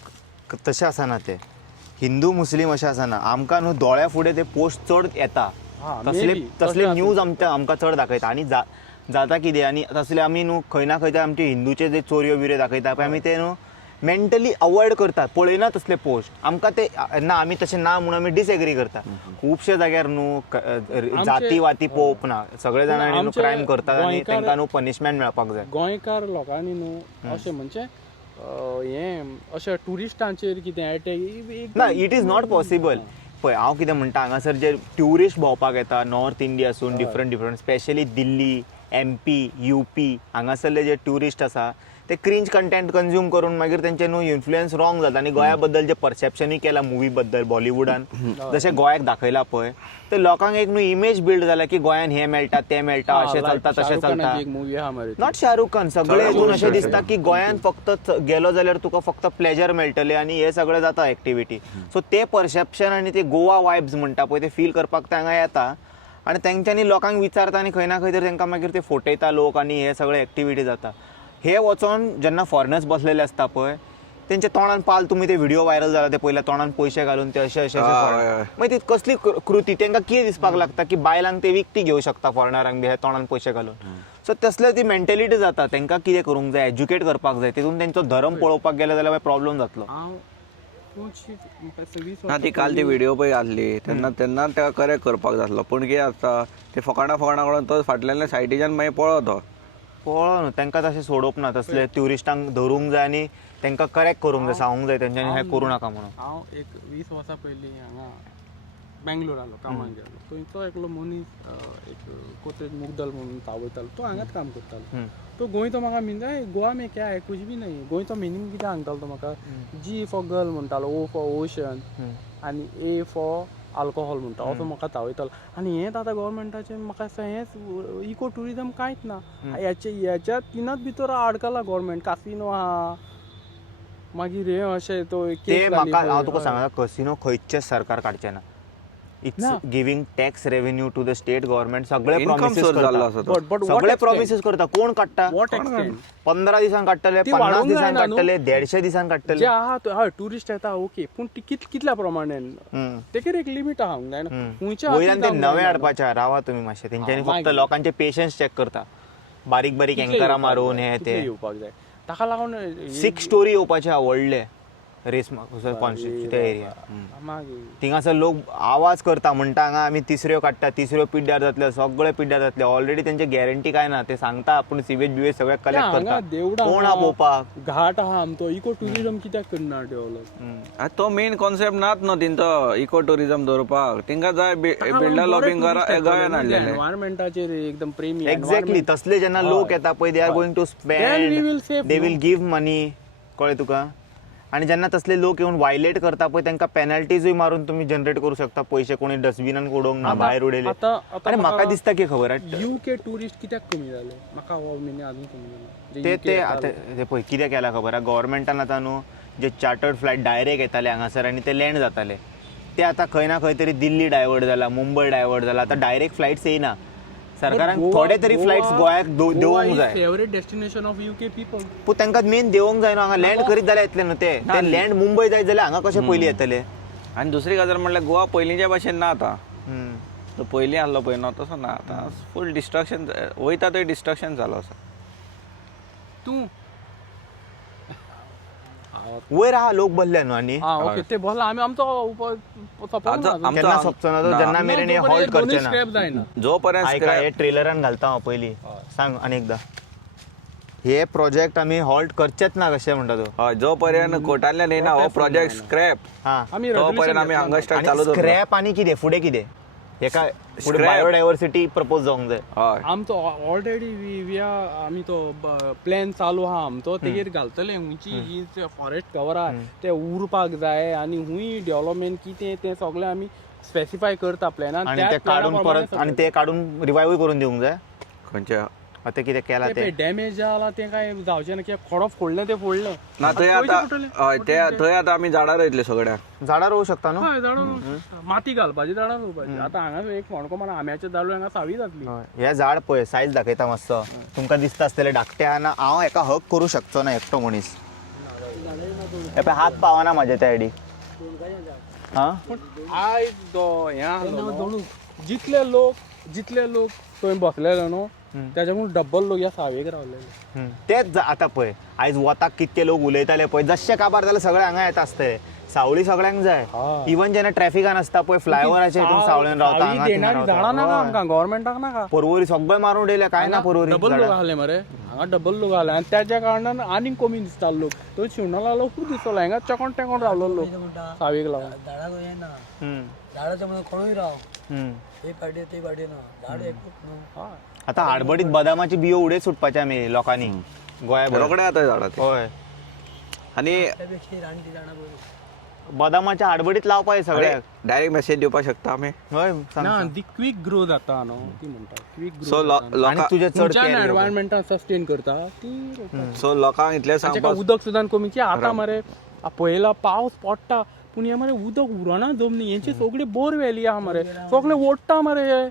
तशें आसना ते हिंदू मुस्लीम अशें आसना आमकां न्हू दोळ्या फुडें ते पोस्ट चड येता तसले न्यूज आमकां चड दाखयता आनी जाता कितें आनी तसले आमी न्हू खंय ना खंय आमचे हिंदूचे जे चोरयो बिऱ्यो दाखयता पळय आमी ते न्हू मेंटली अवॉयड करतात पळयना तसले पोस्ट आमकां ते ना आमी तशें ना म्हणून आमी डिसएग्री करता खुबशे जाग्यार न्हू जाती वाती पळोवप ना सगळे जाणांनी न्हू क्रायम करतात आनी तांकां न्हू पनिशमेंट मेळपाक जाय गोंयकार लोकांनी न्हू अशें म्हणजे हें अशें ट्युरिस्टांचेर कितें अटॅक ना इट इज नॉट पॉसिबल पळय हांव कितें म्हणटा हांगासर जे ट्युरिस्ट भोंवपाक येता नॉर्थ इंडियासून different specially Delhi MP UP हांगासरले जे ट्युरिस्ट आसा ते क्रिंज कंटेंट कंज्यूम करून मागीर तेंचे न्हू इन्फ्लुयन्स रॉंग जाता आनी गोंया बद्दल जे परसेप्शनूय केला मुवी बद्दल बॉलिवूडान जशें गोंयाक दाखयला पळय ते लोकांक एक न्हू इमेज बिल्ड जाला की गोंयान हें मेळटा तें मेळटा अशें चलता तशें चलता नॉट शाहरुख खान सगळे हितून अशें दिसता की गोंयान फक्त गेलो जाल्यार तुका फक्त प्लेजर मेळटलें आनी हे सगळें जाता एक्टिविटी सो ते परसेप्शन आनी ते गोवा वायब्स म्हणटा पळय ते फील करपाक हांगा येता आनी तेंच्यांनी लोकांक विचारता आनी खंय ना खंय तरी तांकां मागीर ते फटयता लोक आनी हे सगळे एक्टिविटी जाता हे वचोन जेन्ना फॉरेनर्स बसलेले आसता पळय त्यांच्या तोंडान पाल तुम्ही ते व्हिडिओ व्हायरल जाला ते पयल्या तोंडान पयशे घालून ते अशे अशे हय. मागीर ती कसली कृती तांकां कितें दिसपाक लागता की बायलांक ते विकती घेवं शकता फॉरेनरांक बी हे तोंडान पयशे घालून सो तसले ती मेंटेलिटी जाता तांकां कितें करूंक जाय एज्युकेट करपाक जाय तितून तेंचो धर्म पळोवपाक गेले जाल्यार प्रॉब्लेम जातलो ना ती काल ती व्हिडिओ पळय घातली तेन्ना तेका करेक्ट करपाक जाय आसलो पूण कितें आसता ते फकाणां करून तो फाटल्यान सायडीच्यान मागीर पळो तो पळो न्हू तांकां तशें सोडोवप ना तसले ट्युरिस्टांक धरूंक जाय आनी तांकां करेक्ट करूंक जाय सांगूंक जाय तेंच्यांनी हें करूं नाका म्हणून हांव एक 20 वर्सां पयलीं हांगा बँगलोर आलो कामाक गेलो थंयचो एकलो मनीस एक कोचेज मुगदल म्हणून तावयतालो तो हांगाच काम करतालो तो गोंयचो म्हाका मिनजाय गोवा में क्या है कुछ भी नहीं गोंयचो मिनींग कितें सांगतालो तो म्हाका जी फॉर गर्ल म्हणटालो ओ फॉर ओशन आनी ए फॉर अल्कोहॉल म्हणटा असो म्हाका तावयतालो आनी हेंच आतां गव्हर्मेंटाचें म्हाका दिसता हेंच इको टुरिजम कांयच ना हेच्या तिनाच भितर आडकला गव्हर्मेंट कासिनो आहा मागीर हे अशें तो ते म्हाका हांव तुका सांगता कसिनो खंयचेच सरकार काडचें ना it's giving tax revenue to the state government सगळे प्रॉमिसेस करता सगळे प्रॉमिसेस करता कोण काडटा 15 दिसान काडटले 50 दिसान काडटले 150 दिसान काडटले जे आहा हय टुरिस्ट येता ओके पूण कितल्या प्रमाणान तेका एक लिमीट आहा जाय ना गोंयांत ते नवे हाडपाचे रावा तुमी मातशे तेंच्यांनी फक्त लोकांचे पेशन्स चॅक करता बारीक बारीक एंकरां मारून हे ते येवपाक जाय ताका लागून 6 स्टोरी येवपाचे व्हडले रेस कॉन्स्टिट्युएंसी एरिया मागीर थिंगासर लोक आवाज करता म्हणटा हांगा आमी तिसऱ्यो काडटा तिसऱ्यो पिड्ड्यार जातल्यो सगळे पिड्ड्यार जातले ऑलरेडी तेंचे गॅरंटी काय ना ते सांगता आपूण सिवेज बिवेज सगळे कलेक्ट करता कोण आहा पळोवपाक घाट आहा आमचो इको टुरिजम कित्याक करना डेव्हलप तो मेन कॉन्सेप्ट नात न्हू तेंचो इको टुरिजम दवरपाक तेंकां जाय बिल्डर लॉबिंग गोंयान हाडलेले एनवायरमेंटाचेर एकदम प्रेमी एक्झॅक्टली तसले जेन्ना लोक येता पळय they are going to spend they will give money कळ्ळें तुका आणि जेन्ना तसले लोक येऊन वायलेट करता पळय तांकां पेनल्टीजूय मारून तुम्ही जनरेट करू शकता पयशे कोणी डस्टबिनान उडोवंक ना भायर उडयले आनी म्हाका दिसता की खबर यूके टुरिस्ट कित्याक कमी जाले म्हाका हो म्हयने अजून कमी ते ते आतां ते पळय कितें केलां खबर आहा गव्हर्मेंटान आतां न्हू जे चार्टर्ड फ्लायट डायरेक्ट येताले हांगासर आनी ते लँड जाताले ते आतां खंय ना खंय तरी दिल्ली डायवर्ट जाला मुंबय डायवर्ट जाला आतां डायरेक्ट फ्लायट्स येयना सरकारान थोडे तरी फ्लायट्स गोंयाक देवंक जाय favourite destination of UK people पूण तांकां मेन देवंक जाय न्हू हांगा लँड करीत जाल्यार येतले न्हू ते लँड मुंबय जाय जाल्यार हांगा कशे पयलीं येतले आनी दुसरी गजाल म्हणल्यार गोवा पयलींच्या भशेन ना आतां तो पयलीं आहलो पळय न्हू तसो ना आतां फूल डिस्ट्रक्शन वयता थंय डिस्ट्रक्शन जालो आसा तूं वयर आहा लोक बसले न्हू आनी ओके ते बोला आमी आमचो केन्ना सोंपचो ना तो जेन्ना मेरेन हे हॉल्ट करचे ना जो पर्यंत आयका हे ट्रेलरान घालता हांव पयलीं सांग आनी एकदां हे प्रोजेक्ट आमी हॉल्ट करचेच ना कशें म्हणटा तूं हय जो पर्यंत कोर्टांतल्यान येना हो प्रोजेक्ट स्क्रॅप हां तो पर्यंत आमी हांगा स्टार्ट चालू दवरला स्क्रॅप आनी कितें फुडें कितें हेका फुडें बायोडायवर्सिटी प्रपोज जावंक जाय हय आमचो ऑलरेडी आमी तो प्लॅन चालू आहा आमचो तेजेर घालतले हुंयची जी फॉरेस्ट कवर आहा ते उरपाक जाय आनी हुंय डेव्हलपमेंट कितें तें सगळें आमी स्पेसिफाय करता प्लॅनान आनी ते काडून परत आनी ते काडून रिवायवूय करून दिवंक जाय खंयचे आतां कितें केलां ते डॅमेज जाला तें काय जावचें ना कित्याक खडो फोडलें तें फोडलें ना थंय आतां हय थंय आतां आमी झाडां रोयतले सगळ्या झाडां रोवं शकता न्हू हय झाडां माती घालपाची झाडां रोवपाची आतां हांगा एक फोंडको म्हणा आंब्याचें झाड हांगा सावी जातली हे झाड पळय सायज दाखयता मातसो तुमकां दिसता आसतलें धाकटें आहा हांव हेका हक करूं शकचो ना एकटो मनीस हे पळय हात पावना म्हाजे त्या आयडीक हां आयज तो हें आसलो जितले लोक थंय बसलेले न्हू त्याच्यामुळे डब्बल लोक ह्या सावेक रावलेले तेच आतां पळय आयज वताक कितके लोक उलयताले पळय जशें काबार जाल्यार सगळे हांगा येता आसतले सावळी सगळ्यांक जाय इवन जेन्ना ट्रॅफिकान आसता पळय फ्लायओवराचेर हितून सावळेन रावता झाडां नाका आमकां गव्हर्मेंटाक नाका परवरी सगळे मारून उडयले काय ना परवरी डबल लोक आहले मरे हांगा डबल लोक आहले आनी त्याच्या कारणान आनीक कमी दिसता लोक तो शिवणा लागलो खूब दिसलो हांगा चकोन टेकोन रावलो लोक सावेक लागून झाडां येना झाडाच्या मदीं कोणूय राव हे पाटी ते पाटी ना झाड एकूच न्हू आतां हाडबडीत बदामाची बियो उडयत सुटपाचे आमी लोकांनी गोंया रोखडे आता झाडां ते हय आनी बदामाच्या हाडबडीत लावपाक सगळे डायरेक्ट मेसेज दिवपाक शकता आमी हय ना दी क्विक ग्रो जाता न्हू ती म्हणटा क्विक ग्रो सो आनी तुजे चड एनवायरमेंटान सस्टेन करता ती सो लोकांक इतलें सांगपाक उदक सुद्दां कमी की आतां मरे पयला पावस पडटा पूण हे मरे उदक उरना जमनी हेंची सगळी बोरवेली आहा मरे सगळे ओडटा मरे हे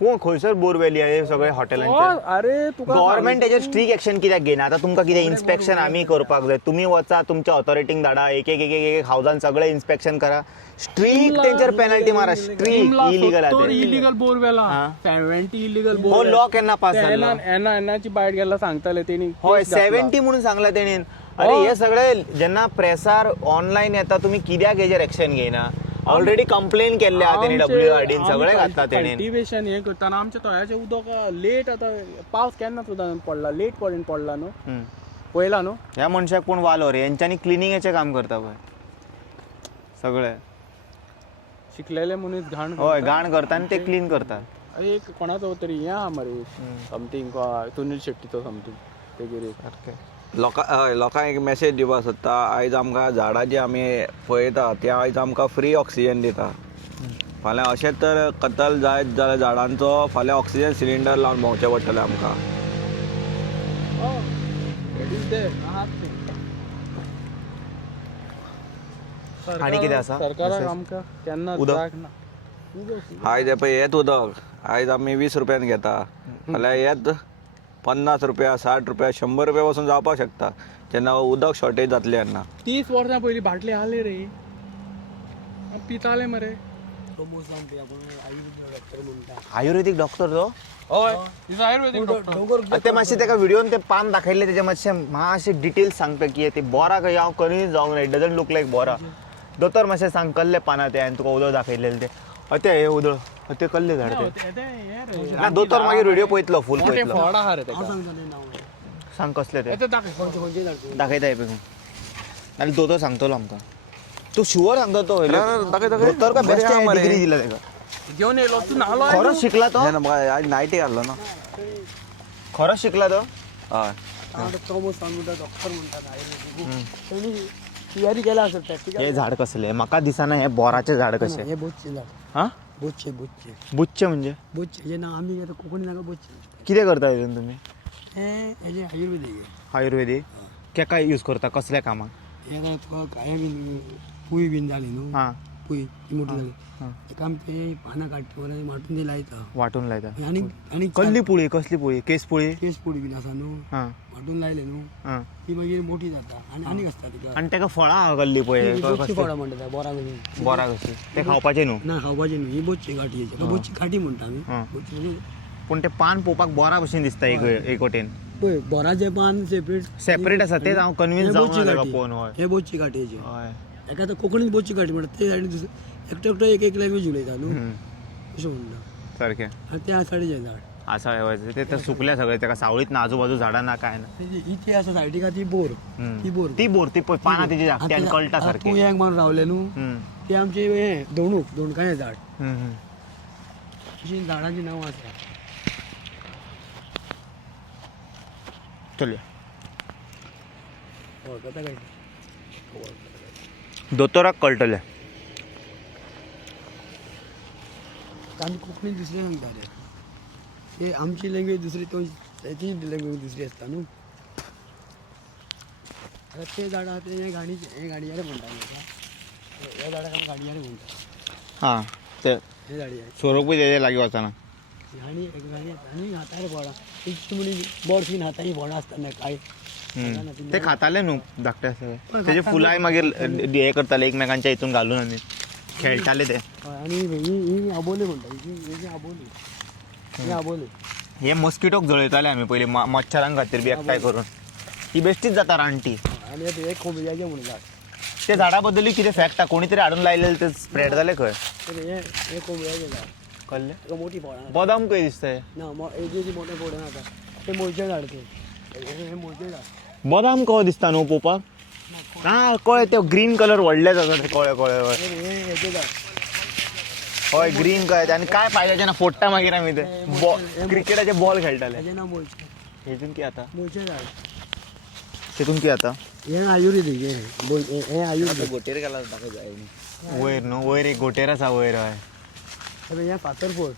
खंयसर बोरवेली आहे सगळे हॉटेलांचे अरे तुका गव्हर्नमेंट त्याच्यावर स्ट्रिक्ट एक्शन कित्याक घेना आता तुमकां कितें इन्स्पेक्शन आमी करपाक जाय तुम्ही वचा तुमच्या ऑथॉरिटींक धाडा एक एक एक एक हावजान सगळे इन्स्पेक्शन करा स्ट्रिक्ट तेंचेर पेनल्टी मारा स्ट्रिक्ट इलिगल इलिगल बोरवेला हा. 70 इलिगल हो बोर लॉ केन्ना पास जालो एनाची बायट गेला सांगताले तेणी होय 70 म्हणून सांगला तेणेन अरे हे सगळे जेन्ना प्रेसार ऑनलाईन येता तुम्ही कित्याक हेजेर एक्शन घेयना ऑलरेडी कंप्लेन केल्ले आहा तेणी WRDन सगळे घातला तेणेन कल्टिवेशन हे करताना आमच्या तळ्याचे उदक लेट आता पावस केन्ना सुद्दां पडला लेट पडला न्हू पयला न्हू ह्या मनशाक कोण वालो रे यांच्यानी क्लिनिंगेचे काम करता पळय सगळे शिकलेले मनीस घाण होय घाण करता आणि ते क्लीन करतात एक कोणाचो तरी हे आहा मरे समथींग सुनील शेट्टीचो समथींग तेजेर एक लोकांक एक मेसेज दिवपाक सोदता आयज आमकां झाडां जी आमी पळयता ते आयज आमकां फ्री ऑक्सिजन दिता फाल्यां अशेंच तर कतल जायत जाल्यार झाडांचो फाल्यां ऑक्सिजन सिलिंडर लावन भोंवचें पडटलें आमकां आणि कितें आसा सरकाराक आमकां केन्ना उदक? जाग ना आयज हे पळय हेच उदक आयज आमी 20 रुपयान घेता फाल्यां हेच 50 रुपया 60 रुपया 100 रुपया पासून जावपाक शकता जेन्ना उदक शॉर्टेज जातली तेन्ना 30 वर्सां पयलीं बाटले आले रे पिताले मरे आयुर्वेदिक डॉक्टर तो हय इज आयुर्वेदिक डॉक्टर ते मातशें तेका व्हिडिओन ते पान दाखयल्ले तेजे मातशें मातशें डिटेल्स सांगता की ते बोरा खंय हांव कधीच जावंक ना डजंट लूक लायक बोरा दोतोर मातशें सांग कसले पानां ते हांवें तुका उदक दाखयलेलें ते ते हे उदळ ते कसले झाड ते ना दोतोर मागीर व्हिडिओ पळयतलो फूल पळयतलो फळ आहा रे तेका सांग कसले ते ते दाखय दाखयता हे पळय नाल्यार दोतोर सांगतलो आमकां तू शुअर सांगता तो दाखय. दोतोर का बेस्ट डिग्री दिला तेका घेवन येयलो तू नालो खरोच शिकला तो हे ना म्हाका आज नायटी घाल्लो ना खरोच शिकला तो हय थॉमस सांगून डॉक्टर म्हणतात आयुर्वेदिक त्यांनी तयारी केला असेल प्रॅक्टिकल हे झाड कसले म्हाका दिसना हे बोराचे झाड कशे हे बोच्चे झाड हा बोच्चे बुच्चे म्हणजे बोच्चे जे नाव आम्ही आता कोकणी नाका बोच्चे कितें करता हितून तुम्ही हे हेजे आयुर्वेदिक आहे आयुर्वेदिक केका यूज करता कसल्या कामाक हे काय तुका काय बीन पुई बीन जाली न्हू हा पुई ती मोठी जाली एका आमी ते पानां काडटा माटून ते लायता वाटून लायता आणि आणि कसली पुळी कसली पुळी केस पुळी केस पुडी बीन आसा न्हू हा वाटून लायले न्हू हा ती मागीर मोठी जाता आणि आनीक आसता तिका आणि तेका फळां कसली पळय बोच्ची फळां म्हणटा बोरा घालून बोरा कशी ते खावपाचे न्हू ना खावपाची न्हू ही बोच्ची गाठी बोच्ची गाठी म्हणटा आमी हा. बोच्ची म्हणजे पूण ते पान पळोवपाक बोरा भशेन दिसता एक वटेन पळय बोराचे पान सेपरेट सेपरेट आसा तेच हांव कन्विन्स जावंक ना तेका पळोवन हय हे बोच्ची गाठीचे हय एका आतां कोंकणीत बोच्ची गाठी म्हणटा ते सायडीन एकटो एकटो एक लँग्वेज उलयता न्हू अशें म्हणटा सारकें झाड आनी ते सायडीचे झाड आसा ते तर सुकले सगळे तेका सावळीत ना आजूबाजू झाडां ना काय ना ही ती आसा सायडीक ती बोर ती बोर ती बोर ती पळय पानां तेजी धाकटी आनी कळटा सारकी पुयांक मारून रावले न्हू ते आमचे हे दोणकाय झाड अशी झाडांची नांवां आसा चल वळखता काय दोतोराक कळटलें आमी कोंकणी दुसरी सांगता रे हे आमची लँग्वेज दुसरी तो ती लँग्वेज दुसरी आसता न्हू आतां ते झाडां ते हे गाडयारे म्हणटा ह्या झाडाक आमी गाडयारे म्हणटा हां ते हे झाडी आहे सोरोपूय तेजे लागीं वचना आणि आणि हातार फोडां एक म्हणी बोर्स बीन हातांनी फोडां आसता ना काय ते खाताले न्हू धाकटे आसता तेजे फुलाय मागीर हे करताले एकमेकांच्या हितून घालून आनी खेळटाले ते आणि ही आबोली म्हणटा ही आबोली ही आबोली हे मस्किटोक जळयताले आमी पयलीं मच्छरांक खातीर बी एकठांय करून ही बेश्टीच जाता रानटी आणि आता एक कोंबड्याचे म्हणून झाड ते झाडा बद्दल कितें फॅक्ट कोणी तरी हाडून लायलेले ते स्प्रेड जाले खंय तर हे कोंबड्याचे झाड कळ्ळें ताका मोठी फोडां बदाम खंय दिसताय ना हेजी मोठे फोडां आसा ते मोयचे झाड ते हे मोयचे झाड बदाम कळो दिसता न्हू पळोवपाक ना कळ्ळें ते ग्रीन कलर व्हडले जाता ते कळ्ळें हे हेजे झाड हय ग्रीन कळ्ळें आनी काय फायद्याचें ना फोडटा मागीर आमी ते क्रिकेटाचे बॉल खेळटाले हेजें नांव मोयचे हेतून कितें जाता मोयचे झाड तेतून कितें जाता हे आयुर्वेदीक हे आयुर्वेदीक गोटेर गेला दाखय जाय वयर न्हू वयर एक गोटेर आसा वयर हय हे फातरफोड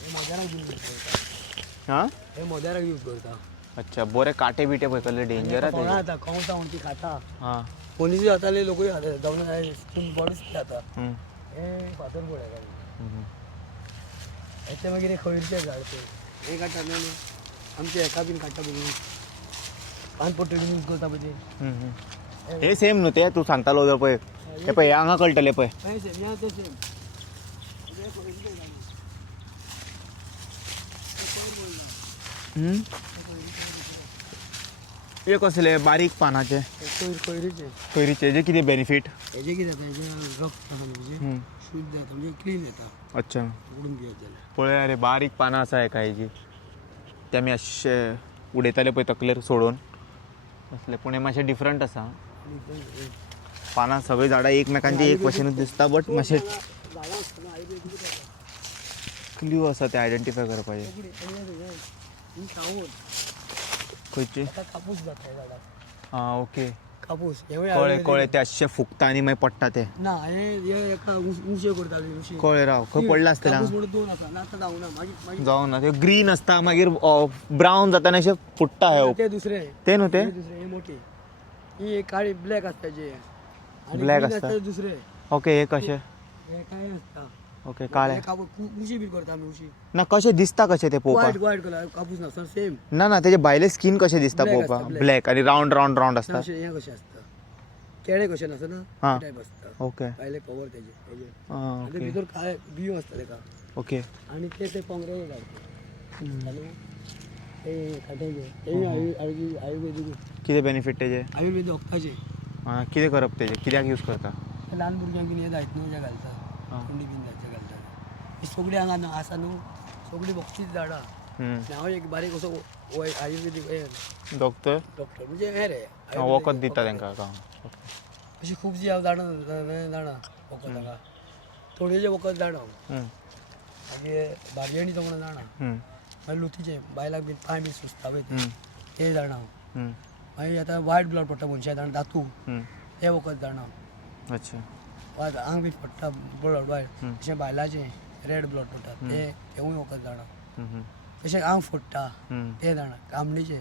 हे मोद्याराक यूज करता हां हे मोद्याराक यूज करता अच्छा बरे काटे बिटे पळय कसले डेंजर फळां आहा आता कवंसा म्हणून ती खाता हां मनीस जाताले लोकूय खाता जावन बॉडीच खाता हे फातरफोड आहे याच्या मागीर खैरचे झाड ते हे काडटा न्हू आमचे हेका बीन काडटा बघून पानपट्टी यूज करता पळय हे सेम न्हू ते तू सांगतालो जो पळय हे पळय हांगा कळटले पळय ते सेम या ते सेम हे कसले बारीक पानाचे खैरीचे खैरीचे जे कितें बेनिफीट हेजे कितें जाता हेजे रक्त आसा म्हणजे शुद्ध जाता म्हणजे क्लीन येता अच्छा उडून घेत जाल्यार पळय अरे बारीक पानां आसा एका हेजी ते आमी अशे उडयताले पळय तकलेर सोडून असले पूण हे मातशे डिफरंट आसा पानां सगळीं झाडां एकमेकांची एक भशेनूच दिसता बट मातशे झाडां आसतना आयुर्वेदीक जाता क्ल्यू आसा ते आयडेंटिफाय करपाचे ही खावून खंयचे आता कापूस जाता ह्या झाडाक हां ओके कापूस कळे कळे ते अशे फुगता आनी मागीर पडटा ते ना हे एका उशे करताले उशे कळे राव खंय पडला आसतले कापूस म्हणून दोन आसा ना आतां जावना मागीर जावं ना ते ग्रीन आसता मागीर ब्रावन जाता आनी अशे फुट्टा हे ते दुसरे ते न्हू ते हे दुसरे हे मोठे ही एक काळी ब्लॅक आसता जे आणि Black green आसता. ते दुसरे ओके हे कशे हे काय आसता ओके काळे हे कापूस उशी बीन करता आमी उशी ना कशे दिसता कशे ते व्हाईट पोवपाक व्हाईट कलर कापूस नासता सेम ना ना तेजे भायले स्कीन कशे दिसता Black पोवपाक आसता, black. ब्लॅक आणि राऊंड राऊंड राऊंड आसता अशे हे कशे आसता केळे कशे नासता ना हा. टायप आसता ओके पहिले कवर तेजे तेजे हां आणि ओके भितर काय बियो आसता तेका ओके आणि ते पोंगरे काडता हॅलो हे खाट्याचे हे आयुर्वेदीक कितें बेनिफीट तेजे आयुर्वेदीक वखदाचे हां कितें करप तेजे कित्याक यूज करता हे ल्हान भुरग्यांक बीन हे जायत न्हू जे घालता हा. थंडी बीन जायचे घालता ही सगळी हांगा न्हू आसा न्हू सगळी वखदीची झाडां हांव एक बारीक असो आयुर्वेदीक हे डॉक्टर डॉक्टर म्हणजे हे रे वखद दिता तांकां अशी खूब जी हांव जाणा वखद हांगा थोडीचे वखद जाणा मागीर भाजयणी तो म्हणून जाणा मागीर लुतीचे बायलाक बीन पांय बीन सुस्तावय ते जाणा हांव मागीर आतां व्हायट ब्लड पडटा मनशाक जाणा दातू ते वखद जाणा हांव अच्छा वा आंग बी पडटा ब्लड वायट तशें बायलाचें रेड ब्लड पडटा तेवूय वखद जाणा तशें आंग फोडटा ते जाणा कामणीचे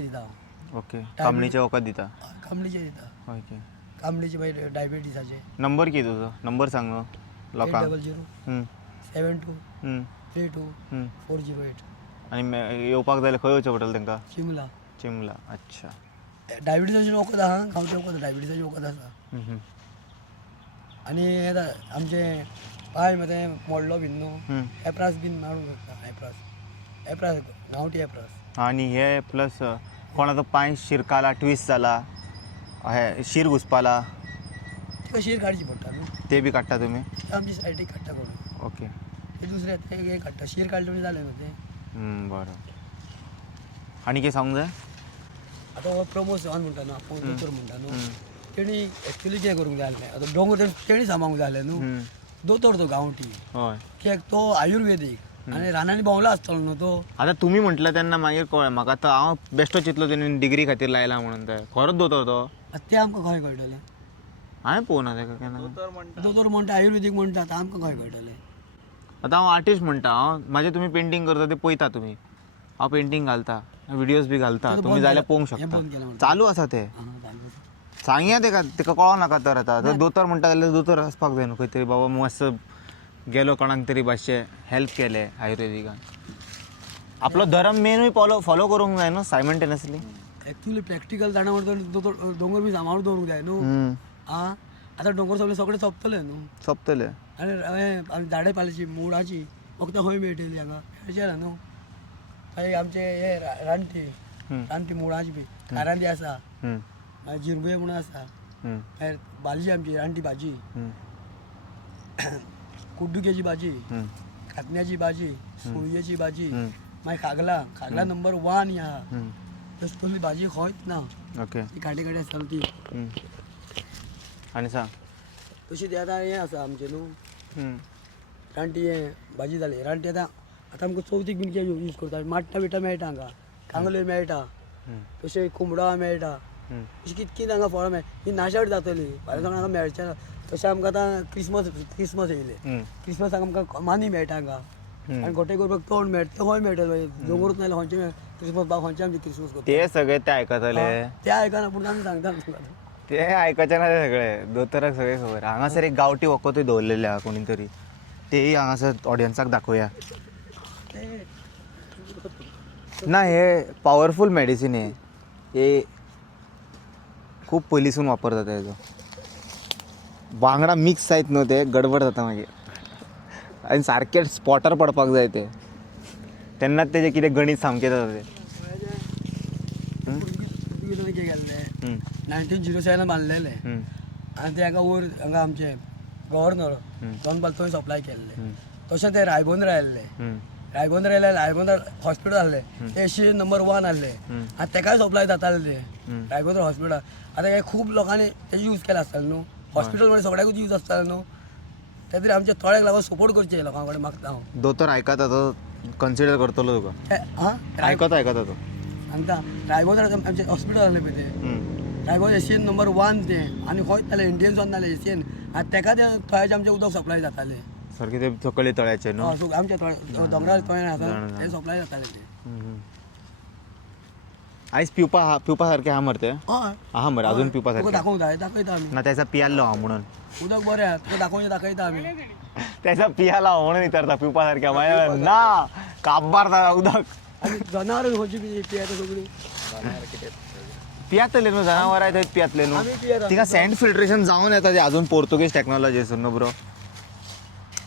दिता हांव ओके कामणीचे वखद दिता कामणीचे दिता ओके कामणीचे मागीर डायबिटीसाचे नंबर कितें तुजो नंबर सांग न्हू लोकांक 800-7232-408 आनी येवपाक जाय जाल्यार खंय येवचें पडटलें तांकां शिमला चिमला अच्छा डायबिटीसाचे वखद आहा गांवठी वखद डायबिटीसाचे वखद आसा आनी येता आमचे पांय मते मोडलो बीन न्हू एप्रास बीन मारूंक शकता एप्रास गांवठी एप्रास आनी हे प्लस कोणाचो पांय शिरकाला ट्विस्ट जाला हे शीर घुसपाला तिका शीर काडची पडटा न्हू ते बी काडटा तुमी ते आमची सायडीक काडटा कोण ओके ते दुसरे ते हे काडटा शीर काडले म्हणजे जालें न्हू ते बरें आनी कितें सांगूंक जाय आतां हो प्रमोद चव्हाण म्हणटा न्हू आपूण दोतोर म्हणटा न्हू तेणी एक्चुली कितें करूंक जाय आसलें आतां दोंगर तेणी सांबाळूंक जाय आसलें न्हू दोतोर तो गांवठी हय कित्याक तो आयुर्वेदीक आनी रानांनी भोंवला आसतलो न्हू तो आतां तुमी म्हटलं तेन्ना मागीर कळ्ळें म्हाका आतां हांव बेश्टो चिंतलो तेणी डिग्री खातीर लायला म्हणून ते खरोच दोतोर तो ते आमकां खंय कळटलें हांवें पळोवना ताका केन्ना दोतोर म्हणटा आयुर्वेदीक म्हणटा आतां आमकां खंय कळटलें आतां हांव आर्टिस्ट म्हणटा हांव म्हाजें तुमी पेंटींग करता ते पळयता तुमी हांव पेंटींग घालता व्हिडियोज बी घालता तुमी जाल्यार पळोवंक हें बंद केलां शकता म्हणटा. चालू आसा ते सांगया तेका तेका कळो नाका तर आतां दोतोर म्हणटा जाल्यार दोतोर आसपाक जाय न्हू खंय तरी बाबा मातसो गेलो कोणाक तरी मातशें हेल्प केलें आयुर्वेदिकान आपलो धर्म मेनूय फॉलो करूंक जाय न्हू सायमल्टेनियसली एक्चुली प्रॅक्टिकल जाणा म्हणटा दोतोर दोंगर बी सांबाळून दवरूंक जाय न्हू आं आतां दोंगर सगळे सोंपतले न्हू सोंपतले आनी झाडे पाल्याची मुळाची फक्त खंय मेळटली हांगा मेळचें न्हू मागीर आमचे हे रानटी मुळाची बी कारांदी आसा मागीर जिरबुये म्हणून आसा मागीर भाजी आमची रानटी भाजी कुड्डुक्याची भाजी खातन्याची भाजी सुळयेची भाजी मागीर खागला नंबर 1 ह्या तसली भाजी खंयच ना ओके ती काटे आसताली ती आनी सांग तशी ती आतां हें आसा आमचें न्हू रानटी हें भाजी जाली रानटी आतां आमकां चवथीक बीन कितें यूज करता माट्टा बिट्टा मेळटा हांगा कांगल्यो मेळटा तशें कुंबडा मेळटा अशी कितकीं हांगा फळां मेळटा ही नाशाड जातली भायर सावन हांगा मेळचें ना तशें आमकां आतां क्रिसमस येयले क्रिसमसाक आमकां मानी मेळटा हांगा आनी गोटे करपाक तोंड मेळटा खंय मेळटा दोंगरूच नाल्यार खंयचे क्रिसमस बाग खंयचे आमचे क्रिसमस करता ते सगळे ते आयकतले ते आयकना पूण आमी सांगता ते आयकचे ना ते सगळे दोतोराक सगळे खबर हांगासर एक गांवठी वखदूय दवरलेले आहा कोणी तरी तेही हांगासर ऑडियन्साक दाखोवया. ना हे पॉवरफूल मेडिसीन हे खूब पयलींसून वापरतात हेजो. वांगडा मिक्स जायत न्हू ते गडबड जाता मागीर आनी सारके स्पॉटार पडपाक जाय ते तेन्नाच तेजे कितें गणीत सामकें जाता ते. कितें केल्लें 1907 बांदलेले आनी ते हांगा वयर हांगा आमचे गव्हर्नर जॉन पाल थंय सप्लाय केल्ले. तशें ते रायबंदर आयल्ले. रायबंदर आयले रायबंदर हॉस्पिटल आहले ते एशियन नंबर 1 आहले आनी तेकाय सप्लाय जाताले ते रायबंदर हॉस्पिटल. आतां हे खूब लोकांनी तेजे यूज केला आसताले न्हू. हॉस्पिटल म्हणजे सगळ्याकूच यूज आसताले न्हू. ते तरी आमच्या थोड्याक लागून सपोर्ट करचे लोकां कडेन मागता हांव. दोतोर आयकता तो कन्सिडर करतलो तुका. आयकता तो सांगता रायबंदर आमचे हॉस्पिटल आहले पळय ते रायबंदर एशियन नंबर 1 ते आनी खंय जाले इंडियन्स नाले एशियन आनी तेका ते थंयचे आमचे उदक सप्लाय जाताले. सारके ते सकले तळ्याचे न्हू. आमच्या दोंगरार थंय आसा ते सप्लाय जाताले ते. आयज पिवपा सारकें आहा मरे ते. हय आहा मरे अजून पिवपा तुका सारकें. दाखोवंक जाय दाखयता आमी. ना त्याचा पियाल्लो हांव म्हणून. उदक बरें आहा तुका दाखयता आमी. त्याचा पियाला हांव म्हणून विचारता पिवपा सारकें मागीर ना काबार जाता उदक. आनी जनावरां खंयची पियेता सगळीं. पियातले न्हू जनावरां थंय पियातले न्हू. आमी पियेता. तिका सँड फिल्ट्रेशन जावन येता ते अजून पोर्तुगीज टॅक्नॉलॉजीसून न्हू ब्रो.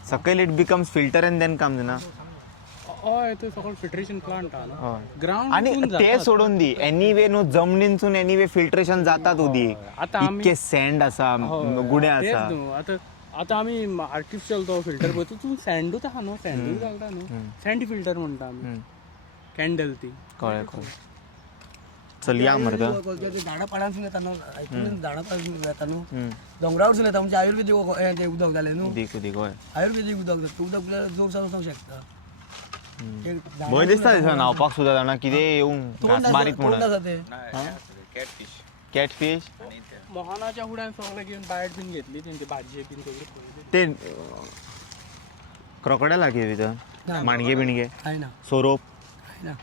सकयल it becomes filter and then comes ना. हय ते सकल फिल्ट्रेशन प्लांट आहा ना ग्राउंड आणि ते सोडून दी एनीवे न्हू जमनीनसून एनीवे फिल्ट्रेशन जातात उदीक. आतां आमी इतके सँड आसा गुणे तेच आसा. न्हू आतां आमी आर्टिफिशियल तो फिल्टर पळय तूं सँडूच आहा न्हू सँडूच घालता न्हू सँड फिल्टर म्हणटा आमी कॅन्डल ती. कळ्ळें चल या मरे झाडां पाडांसून येता न्हू हातून झाडां पाडांसून येता न्हू दोंगरा वरसून येता म्हणजे आयुर्वेदीक हे उदक जालें न्हू. उदीक हय आयुर्वेदीक उदक जाता उदक पिल्यार जोर वचूंक शकता. भंय दिसता दिसता न्हावपाक सुद्दां जाणा कितें येवं घास मारीत म्हणून. आसा ते कॅटफिश मोहनाच्या फुड्यान सगळे घेवन बायट बीन घेतली तेंची भाजी बीन सगळी. ते क्रोकोडायल हा कितें भितर माणगे बिणगे काय ना सोरोप काय ना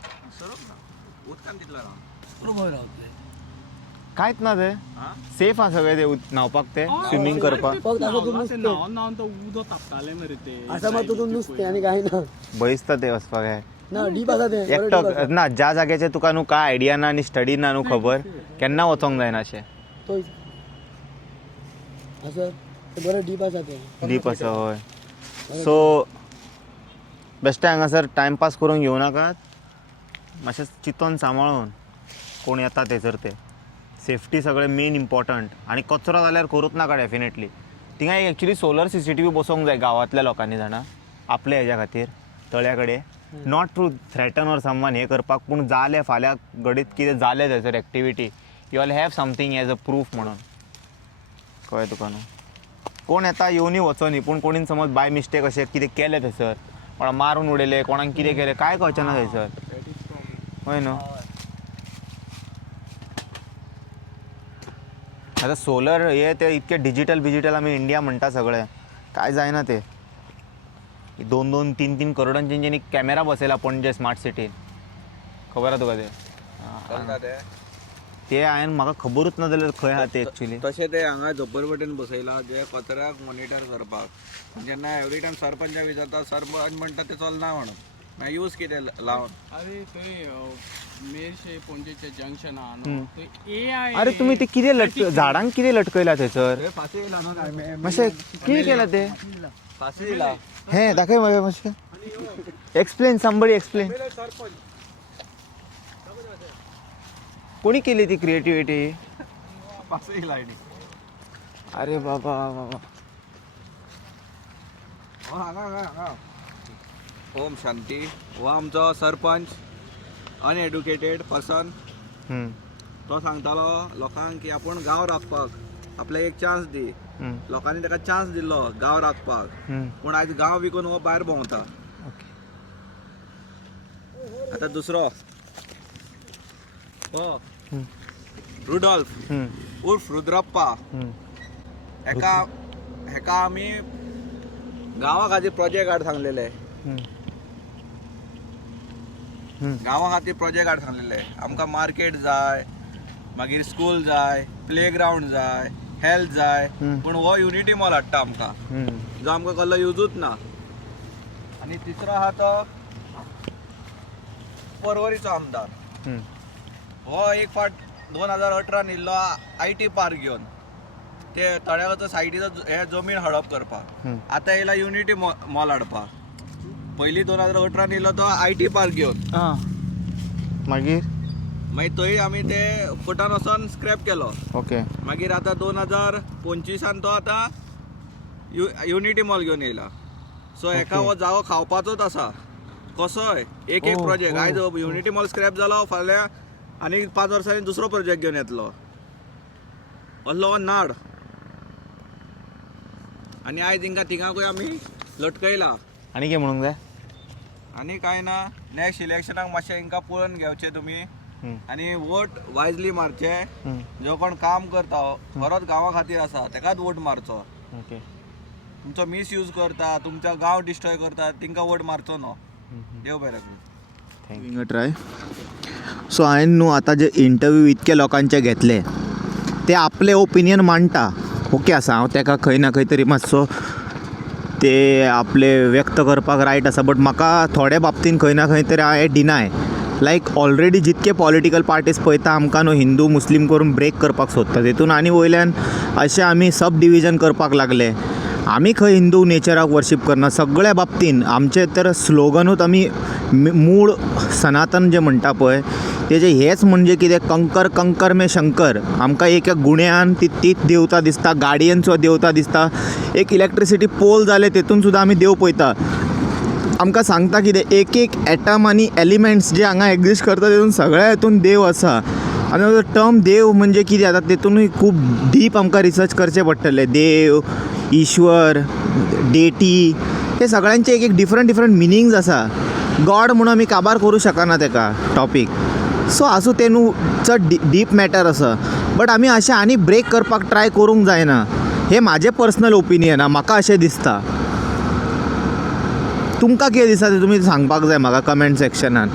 उदकान तितलो राव. बरोबर रावतले. कांयच ना ते सेफ आहा सगळें ते न्हावपाक ते स्विमींग करपाक. फक्त आतां तूं नुस्तें न्हावन न्हावन तो उदक तापताले मरे ते. आतां मात तुका नुस्तें आनी काय ना. भंय दिसता ते वचपाक हे. ना डीप आसा ते एकटो ना ज्या जाग्याचेर तुका न्हू काय आयडिया ना आनी स्टडी ना न्हू खबर केन्ना वचोंक जायना अशें. तो आसा ते बरें डीप आसा ते. डीप आसा हय. सो बेश्टे हांगासर टायमपास करूंक येवं नाकात. मातशें चिंतून सांबाळून कोण येता थंयसर ते सेफ्टी सगळें मेन इम्पॉर्टंट. आनी कचरो जाल्यार करूच नाका डेफिनेटली. थिंगा एक एक्चुली सोलर CCTV बसोवंक जाय गांवांतल्या लोकांनी जाणा आपल्या हेज्या खातीर तळ्या कडेन. Not to threaten or someone हे करपाक पूण जालें फाल्यां घडीत कितें जालें थंयसर activity you all have something as a proof म्हणून. कळ्ळें तुका न्हू. कोण येता येवनी वचोनी पूण कोणीन समज बाय मिस्टेक अशें कितें केलें थंयसर कोणाक मारून उडयलें कोणाक कितें केलें कांय कळचें ना थंयसर. हय न्हू. आतां सोलर हे ते इतके डिजिटल आमी इंडिया म्हणटा सगळें काय जायना ते. 2-2, 3-3 करोडांचे जेणी कॅमेरा बसयला पणजे स्मार्ट सिटीन खबर आहा तुका ते. चलता ते. ते हांवें म्हाका खबरूच ना जाल्यार खंय आहा ते एक्चुली. तशें ते हांगा झोपडपट्टीन बसयला जे कचऱ्याक मॉनिटर करपाक. जेन्ना एवरी टायम सरपंचा विचारता सरपंच म्हणटा ते चलना म्हणून मागीर यूज कितें लावन. अरे थंय मेरशे पणजेचे जंक्शन आहा न्हू थंय AI. अरे तुमी ते कितें झाडांक कितें लटकयला थंयसर फाशी येयला न्हू काय मातशें कितें केलां ते फाशी येयला. हे दाखय म्हाका मातशें एक्सप्लेन समबडी एक्सप्लेन. कोणी केली ती क्रिएटिविटी. फाशी येयला आयडी. अरे बाबा बाबा. हांगा ओम शांती हो आमचो सरपंच अनएड्युकेटेड पर्सन. तो सांगतालो लोकांक की आपूण गांव राखपाक आपल्याक एक चान्स दी. लोकांनी ताका चान्स दिल्लो गांव राखपाक पूण आयज गांव विकून हो भायर भोंवता. आतां दुसरो हो रुडॉल्फ उर्फ रुद्रप्पा. हेका आमी गांवा खातीर प्रोजेक्ट हाड सांगलेले. गांवा खातीर प्रोजेक्ट हाड सांगलेले. आमकां मार्केट जाय मागीर स्कूल जाय प्लेग्रावंड जाय हेल्थ जाय पूण हो युनिटी मॉल हाडटा आमकां जो आमकां कसलो युजूच ना. आणि तिसरो आहा तो परवरीचो आमदार. हो एक फाट 2018 न्हिल्लो IT पार्क घेवन ते तळ्याचो सायडीचो हे जमीन हडप करपाक. आतां येयला युनिटी मॉल हाडपाक. पयलीं 2018 न्हिल्लो तो IT पार्क घेवन. मागीर थंय आमी ते कोर्टान वचोन स्क्रॅप केलो. ओके. मागीर आतां 2025 तो आतां युनिटी मॉल घेवन येयला. सो एका हो जागो खावपाचोच आसा कसोय एक प्रोजेक्ट. आयज युनिटी मॉल स्क्रॅप जालो, फाल्यां आनी 5 वर्सांनी दुसरो प्रोजेक्ट घेवन येतलो. असलो हो नाड. आनी आयज हिंगा तिगांकूय आमी लटकयला. आनी कितें म्हणूंक जाय? आनी कांय ना, नेक्स्ट इलेक्शनाक मातशें हिंका पळोवन घेवचें तुमी आनी वोट वायजली मारचे. जो कोण काम करता खरोच गांवा खातीर आसा तेकाच वोट मारचो. ओके. तुमचो मिसयूज करता, तुमचा गांव डिस्ट्रॉय करता, तांकां वोट मारचो न्हू. देव बरें करूं. थँक्यू. ट्राय. सो हांवें न्हू आतां जे इंटरव्यू इतके लोकांचे घेतले ते आपले ओपिनियन मांडटा. ओके आसा, हांव ताका खंय ना खंय तरी मातसो ते आपले व्यक्त करपाक रायट आसा. बट म्हाका थोड्या बाबतीन खंय ना खंय तरी हांव हें डिनाय. लायक ऑलरेडी जितके पॉलिटिकल पार्टीज पळयता आमकां न्हू हिंदू मुस्लीम करून ब्रेक करपाक सोदता. तितून आनी वयल्यान अशें आमी सब डिविजन करपाक लागले. आमी खंय हिंदू नेचराक वर्शीप करना. सगळ्या बाबतीन आमचे तर स्लोगनूच आमी मूळ सनातन जे म्हणटा पळय तेजे हेच म्हणजे कितें, कंकर कंकर में शंकर. आमकां एक गुण्यान तीच देवता दिसता, गाडयेनचो देवता दिसता. एक इलेक्ट्रिसिटी पोल जाले तितून सुद्दां आमी देव पळयता. आमकां सांगता कितें एक एटम आनी एलिमेंट्स जे हांगा एग्जिस्ट करता तितून सगळ्या हितून देव आसा. आनी टर्म देव म्हणजे कितें आतां तितूनय खूब डीप आमकां रिसर्च करचें पडटलें. देव, ईश्वर, डेटी हे सगळ्यांचे एक डिफरंट मिनिंग्स आसा. गॉड म्हणून आमी काबार करूं शकना तेका टॉपीक. सो आसूं तें न्हू चड डीप मॅटर आसा. बट आमी अशें आनी ब्रेक करपाक ट्राय करूंक जायना. हें म्हाजें पर्सनल ओपिनियन आहा, म्हाका अशें दिसता. तुमकां कितें दिसता तें तुमी सांगपाक जाय म्हाका कमेंट सेक्शनान.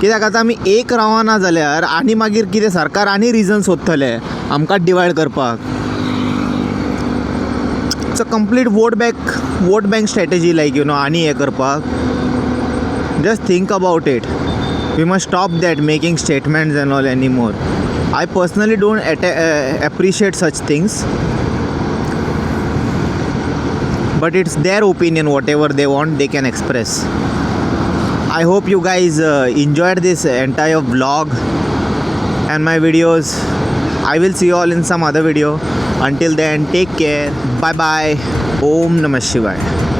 कित्याक आतां आमी एक रावना जाल्यार आनी मागीर कितें सरकार आनी रिजन सोदतले आमकां डिवायड करपाक. It's a complete vote bank strategy like you know आनी हें करपाक. Just think about it. We must stop that making statements and all any more. I personally don't appreciate such things. But it's their opinion, whatever they want they can express. I hope you guys enjoyed this entire vlog and my videos. I will see you all in some other video. Until then, take care. Bye bye. Om Namah Shivaya.